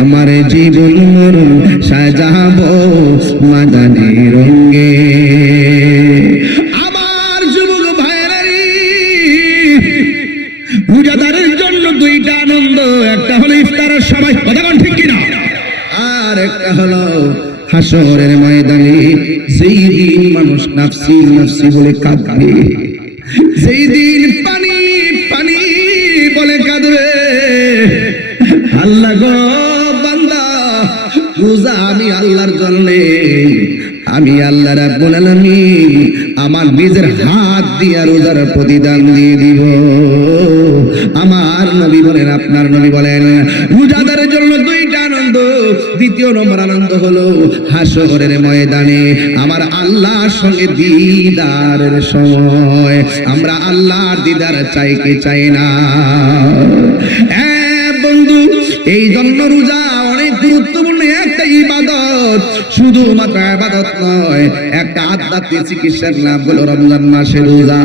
আমার জীবন মরণ সাজাবো মাদানী রঙে আমার যুবক ভাইরা রোজাদারের জন্য দুইটা আনন্দ একটা হলো ইফতারের সময় কথা কোন ঠিক কিনা আর একটা হলো হাসরের ময়দানে যেই দিন মানুষ নাফসি নাফসি বলে কাঁদবে যেই দিন পানি পানি বলে কাঁদবে আল্লাহ গো বান্দা রোজা আমি আল্লাহর জন্য আমি আল্লাহ রাব্বুল আলামিন আমার নিজের হাত দিয়ে রোজার প্রতিদান দিয়ে দিব আমার নবী বলেন আপনার নবী বলেন রোজাদারের জন্য দুইটা আনন্দ দ্বিতীয় নম্বর আনন্দ হলো হাসরের ময়দানে আমার আল্লাহর সঙ্গে দিদারের সময়। আমরা আল্লাহর দিদার চাই কি চাই না? বন্ধু, এই জন্য রোজা অনেক গুরুত্বপূর্ণ একটা ইবাদত। শুধুমাত্র ইবাদত নয়, একটা আধ্যাত্মিক চিকিৎসার নাম হলো রমজান মাসের রোজা।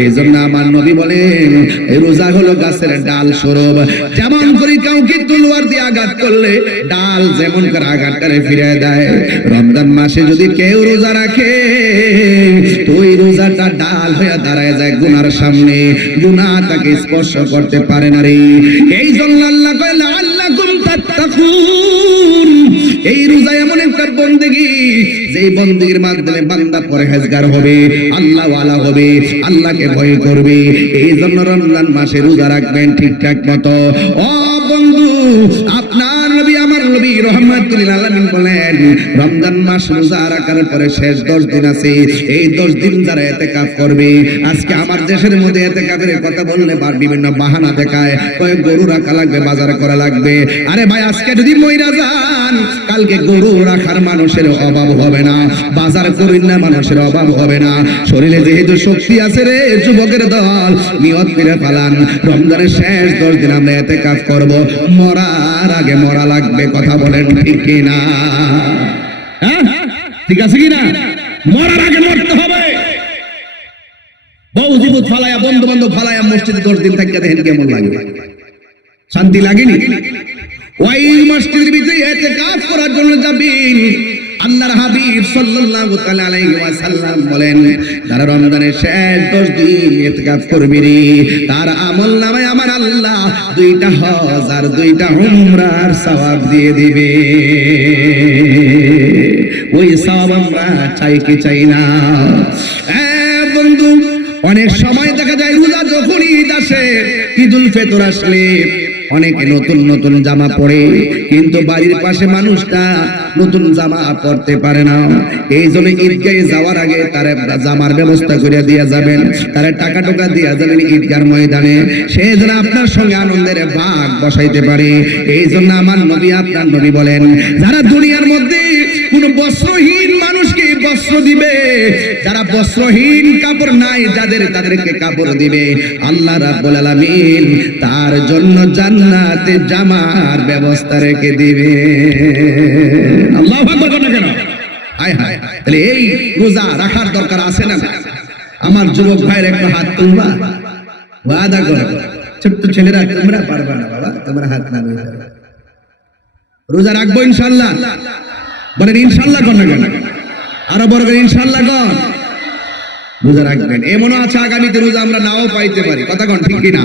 এই জন্য আমার নবী বলেন এই রোজা হলো গাছের ডাল স্বরূপ। যেমন করে কাউকে তলোয়ার দিয়ে আঘাত করলে ডাল যেমন করে আঘাত করে ফিরে দেয়, রমজান মাসে যদি কেউ রোজা রাখে তো ওই রোজাটা ডাল হয়ে দাঁড়ায় যায় গুনার সামনে, গুনাহ তাকে স্পর্শ করতে পারে না রে। এই জন্য আল্লাহ কয় লাআল্লাকুম তাত্তাকুন। এই রোজা এমন একটা বন্দেগী, যেই বন্দেগীর মাধ্যমে বান্দা পরহেজগার হবে, আল্লাহ ওয়ালা হবে, আল্লাহকে ভয় করবে। এই জন্য রমজান মাসে রোজা রাখবেন ঠিকঠাক মতো। ও বন্ধু, আপনার নবী আমার নবী রাহমাতুল লিল আলামিন বলেন রমজান মাস রোজা রাখার পরে শেষ 10 দিন আছে, এই 10 দিন যারা ইতিকাফ করবে। আজকে আমার দেশের মধ্যে ইতিকাফের কথা বললে বিভিন্ন বাহানা দেখায়, কয় গরু রাখা লাগবে, বাজার করা লাগবে। আরে ভাই, আজকে যদি মইরা যান কালকে গরু রাখার মানুষের অভাব হবে না, বাজার করেন না মানুষের অভাব হবে না। শরীরে যেহেতু শক্তি আছে রে যুবকের দল, নিয়ত করে ফেলান রমজানের শেষ 10 দিন আমরা ইতিকাফ করব। মরার আগে মরা লাগবে, কথা বলেন ঠিক কি না? হ্যাঁ, ঠিক আছে কি না? মরার আগে মরতে হবে। বউ জীবত ফালায়া, বন্ধু বান্ধব ফালায়া মসজিদে 10 দিন থাকিয়া দেখেন কেমন লাগে, শান্তি লাগেনি? ওই মসজিদের ভিতরে ইতিকাফ করার জন্য যাবেন। আল্লাহর হাবিব সাল্লাল্লাহু তাআলা আলাইহি ওয়াসাল্লাম বলেন যারা রমজানের শেষ 10 দিন ইতিকাফ করবে রে, তার আমলনামায় আমার আল্লাহ 2টা হজ আর 2টা উমরার সওয়াব দিয়ে দিবে। ওই সওয়াব আমরা চাই কি চাই না? বন্ধু, অনেক সময় দেখা যায় রোজা যখন ঈদ আসে, ঈদুল ফিতর আসলে অনেকে নতুন নতুন জামা পরে, কিন্তু বাড়ির পাশে মানুষটা নতুন জামা পরতে পারে না। এই জন্য ঈদগাহে যাওয়ার আগে তার জামার ব্যবস্থা করে দিয়ে যাবেন, তার টাকা টোকা দিয়ে যাবেন ঈদগার ময়দানে, সে যেন আপনার সঙ্গে আনন্দের ভাগ বসাইতে পারে। এই জন্য আমার নবী আপনার নবী বলেন যারা দুনিয়ার মধ্যে কোন বস্ত্রহীন মানুষকে বস্ত্র দিবে, যারা বস্ত্রহীন কাপড় নাই যাদের, তাদেরকে কাপড় দিবে, আল্লাহ রাব্বুল আলামিন তার জন্য জান্নাতে জামার ব্যবস্থা রেখে দিবে। আল্লাহু আকবার বলেন কেন? হায় হায়, তাহলে এই রোজা রাখার দরকার আছে না? আমার যুবক ভাইয়ের একটা হাত তুলবা, ওয়াদা করো, ছোট্ট ছেলেরা তোমরা পারবা না বাবা, তোমরা হাত নামিয়ে দাও। রোজা রাখবো ইনশাআল্লাহ, বলেন ইনশাআল্লাহ কোন না কেন? আরো বড় করে ইনশাআল্লাহ কোন? রোজা রাখবেন। এমনও আছে আগামীতে রোজা আমরা নাও পাইতে পারি, কথা কোন ঠিক কি না?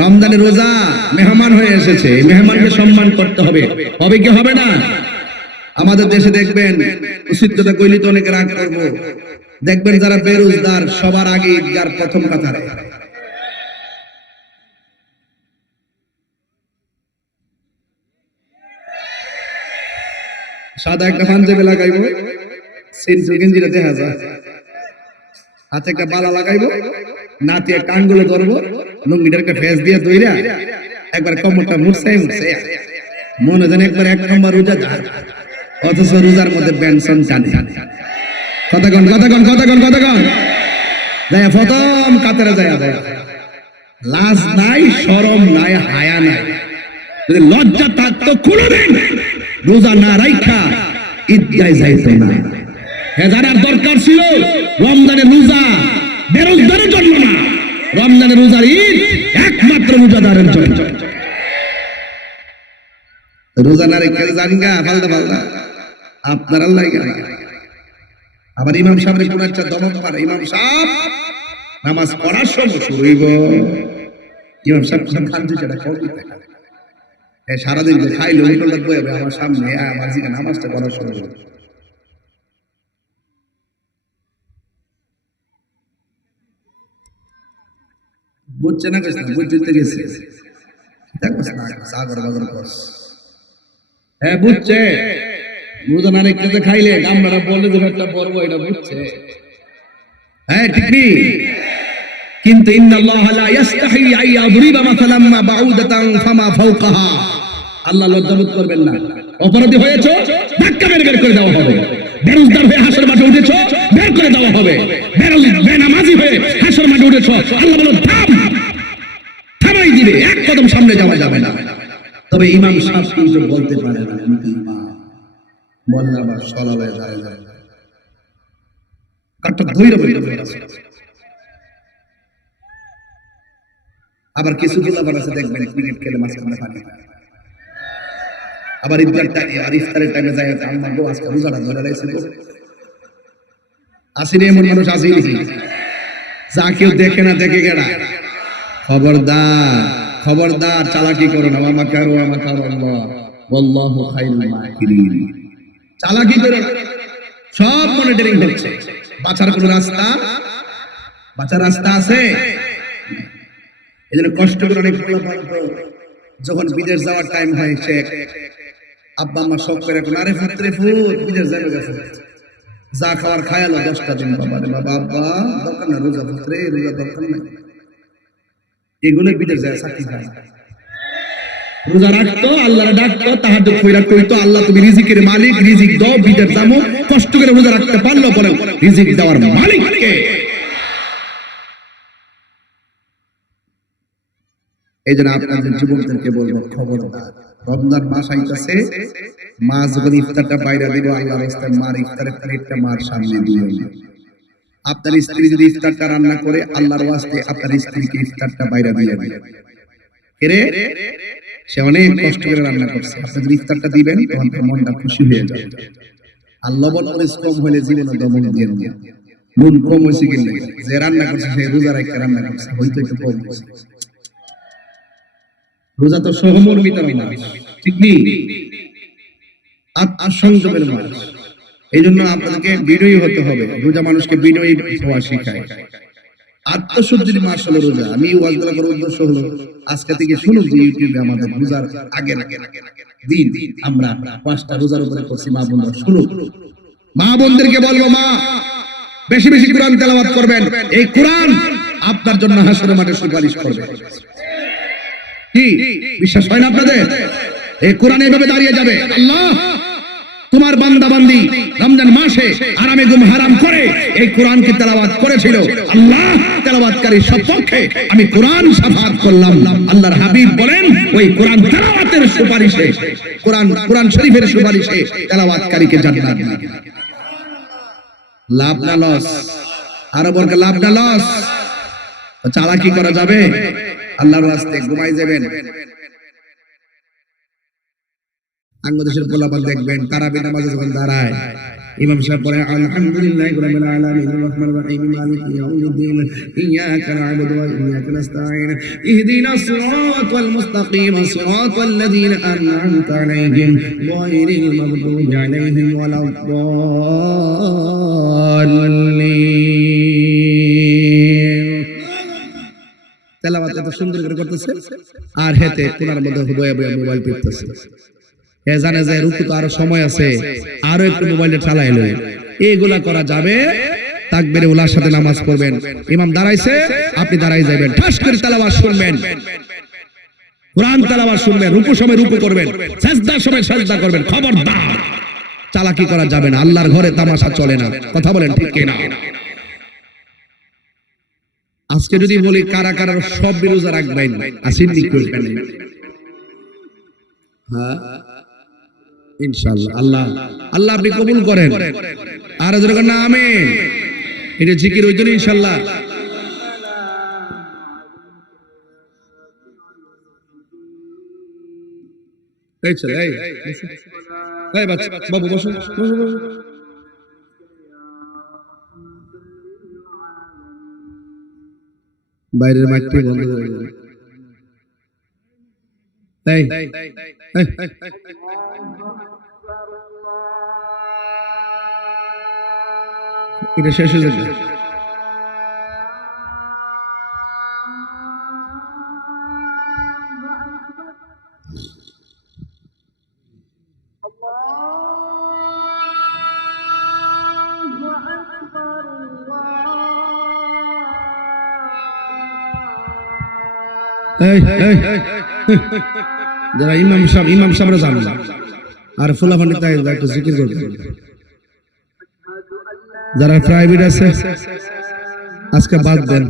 রমজানের রোজা মেহমান হয়ে এসেছে, মেহমানকে সম্মান করতে হবে, হবে কি হবে না? আমাদের দেশে দেখবেন উচিত কথা কইলি তো অনেকে রাগ করবো, দেখবেন যারা বেরোজগার সবার আগে ঈদগার প্রথম কাতারে। সাদা একটা পাঞ্জাবি লাগাইবো, সিনসু গেঞ্জিটা দেখা যায়, হাতে একটা বালা লাগাইবো, নাতি একটা আঙ্গুলে ধরবো, লুঙ্গিটার একটা ফেস দিয়ে দইরা একবার কমরটা মুছাই মুছাই মনে যেন একবার 1 নম্বর রোজাদার, অথচ রোজার মধ্যে বেনসন টানে। কতক্ষণ কতক্ষণ কতক্ষণ কতক্ষণ যায় প্রথম কাতারে যায়, লাজ নাই, শরম নাই, হায়া নাই। যদি লজ্জা থাকতো কোনদিন রোজা না রাইখা ঈদগাহে যাইতো না। হেজারার দরকার ছিল রমজানের রোজা বেরোজগারের জন্য না, রমজানের রোজার ঈদ একমাত্র রোজাদারের জন্য। রোজা না রেখে জানগা ফালদা ফালদা আপনার আল্লাহ। আবার ইমাম সাহেবের কোন একটা দমক পারে, ইমাম সাহেব নামাজ পড়ার সময় শুরু হইব, ইমাম সাহেব খাদ্য সেটা খাওয়াই দেখা সারাদিন খাইলে উল্টোটা বইবে আমার সামনে, আমার জিকে নামাজটা পড়ার সময়। বুঝছে না কেন? বুঝতে গেছে হ্যাঁ বুঝছে, রোজা না রেখে খাইলে গামলাটা বললে যে একটা পড়বো, এটা বুঝছে। হ্যাঁ ঠিক নেই, কিন্তু ইন্নাল্লাহা লা ইস্তাহি আন ইয়াদরিবা মাসালাম মা বাউদাতান ফামা ফাওকাহা, আল্লাহ লজ্জাবোধ করবেন না। অপরাধী হয়েছো, ধাক্কা মেরে বের করে দেওয়া হবে। বেরোজগার হয়ে হাসর মাঠে উঠেছো, বের করে দেওয়া হবে। বেনামাজি হয়ে হাসর মাঠে উঠেছো, আল্লাহ বলো থাম, থামাই দিবে, এক কদম সামনে যাওয়া যাবে না। তবে ইমাম সাহেব কিন্তু বলতে পারে না আমি তো ইমাম, বললে আবার সলালে যায় যায় কাটটা ধইরা বলতে পারে। আবার কিছু আবার আছে দেখবেন ক্রিকেট খেলে মাঝখানে পানি, আবার ইফতারের টাইমে যায় আম্মা গো আজকে রোজাটা ধরে রাখছি গো। আসেনি এমন মানুষ, আসেনি যা কেউ দেখে না দেখে গেরা। খবরদার খবরদার, চালাকি করো না। ওয়া মাকারু ওয়া মাকারু আল্লাহ ওয়াল্লাহু খায়রুল মাকিরিন। চালাকি করো না, সব মনিটরিং হচ্ছে। বাঁচার কোনো রাস্তা, বাঁচার রাস্তা আছে? এজন্য কষ্ট করে অনেক যখন বিদেশ যাওয়ার টাইম হয়, সে আব্বা আম্মা সব করে এখন আরে ফুটরে ফুট বিদেশ যাবে গেছে, যা খাওয়ার খায়ালো 10টা দিন। বাবা রে বাবা, আব্বা দরকার না, রোজা ফুটরে রোজা দরকার নাই। এগুলো বিদেশ যায় চাকরি খায়। রোজা রাখতো, আল্লাহর ডাকতো, তাহাজ্জুদ কইরা কইতো আল্লাহ তুমি রিজিকের মালিক, রিজিক দাও, বিদেশ যাবো। কষ্ট করে রোজা রাখতে পারলো বলে রিজিক দেওয়ার মালিক কে? এইজন্য আপনাদের যুবকদেরকে বলবো খবরদার, রমজান মাস আইতাছে, মা যখন ইফতারটা বাইরে দিব আল্লাহর রাস্তায় মার ইফতারের প্লেটটা মার সামনে দিও না। আপনার স্ত্রী যদি ইফতারটা রান্না করে আল্লাহর ওয়াস্তে আপনার স্ত্রীকে ইফতারটা বাইরে দিয়ে দিবেন। এরে সে অনেক কষ্ট করে রান্না করছে, আপনি যদি ইফতারটা দিবেন তখন তার মনটা খুশি হয়ে যাবে। আর লবণ মরিচ কম হলে জীবনে দমন দিয়ে না, নুন কম হয়েছে কিনা, যে রান্না করছে সে রোজা রাখতে রান্না করছে, হয়তো একটু কম হয়েছে। রোজা তো সহমর্মিতার মাস, ঠিক নেই, আত্মসংযমের মাস। এই জন্য আপনাদেরকে বিনয়ী হতে হবে। রোজা মানুষকে বিনয়ী হওয়া শেখায়। আত্মশুদ্ধির মাস হলো রোজা। আমি ওয়াজগুলো করার উদ্দেশ্য হলো আজকে থেকে শুনুন যে ইউটিউবে আমাদের রোজার আগে দিন আমরা 5টা রোজার উপরে করছি। মা বোনরা শুনুন, মা বোনদেরকে বলবো মা বেশি বেশি কোরআন তেলাওয়াত করবেন। এই কোরআন আপনার জন্য হাসরের মাঠে সুপারিশ করবে। কি বিশ্বাস হয় না আপনাদের? এই কোরআন এইভাবে দাঁড়িয়ে যাবে, আল্লাহ তোমার বান্দা বান্দি রমজান মাসে আরামে ঘুম হারাম করে এই কোরআনকে তেলাওয়াত করেছিল, আল্লাহ তেলাওয়াতকারীর সপক্ষে আমি কোরআন শাফাআত করলাম। আল্লাহর হাবিব বলেন ওই কোরআন তেলাওয়াতের সুপারিশে, কোরআন শরীফের সুপারিশে তেলাওয়াতকারীকে জান্নাত। লাভ না লস? আরো বলকে লাভ না লস? চালাকি করা যাবে? আল্লাহর রাস্তায় ঘুমাই যাবেন। বাংলাদেশের পোলাপান দেখবেন তারাবি নামাজে যখন দাঁড়ায় ইমাম সাহেব পড়ে আলহামদুলিল্লাহি রাব্বিল আলামিন রহমানির রহিম মালিকি ইয়াউমিদ্দিন ইয়াকা না'বুদু ওয়া ইয়াকা নাস্তাঈন ইহদিনাস সিরাতাল মুস্তাকিম সিরাতাল লাযীনা আন'আমতা আলাইহিম গায়রিল মাগদুবি আলাইহিম ওয়ালাদ-দাল্লিন। তেলাওয়াত এত সুন্দর করে করতেছে আর হেতে কোনার মধ্যে বয়ে বয়ে মোবাইল টিপতেছে। এ জানে যে রুকু তো আরো সময় আছে, আরো একটু মোবাইলে চালাইলো। এইগুলা করা যাবে? তাকবীরে উলার সাথে নামাজ পড়বেন, ইমাম দাঁড়াইছে আপনি দাঁড়াই যাবেন, ঠাস করে তেলাওয়াত শুনবেন, কোরআন তেলাওয়াত শুনবেন, রুকু সময় রুকু করবেন, সাজদার সময় সাজদা করবেন। খবরদার চালাকি করা যাবে না। আল্লাহর ঘরে তামাশা চলে না। কথা বলেন ঠিক কিনা? আজকে যদি বলি কারা কারা সব রোজা রাখবেন, আসেন নি করবেন? হ্যাঁ ইনশাআল্লাহ। আল্লাহ আল্লাহ আপনি কবুল করেন। আর যখন না আমিন, এটা জিকির ওই জন্য ইনশাআল্লাহ। এই চল এই বাচ্চা বাবু বসো বসো বসো। বাইরের মাইকটি বন্ধ করে দিন। এই এটা শেষ হয়ে যাবে। যারা ইমাম সাহেবরা জানে না, আর ফুলাফানি তাই একটু জিকির করবে। যারা প্রাইভেট আছে আজকে বাদ দেন।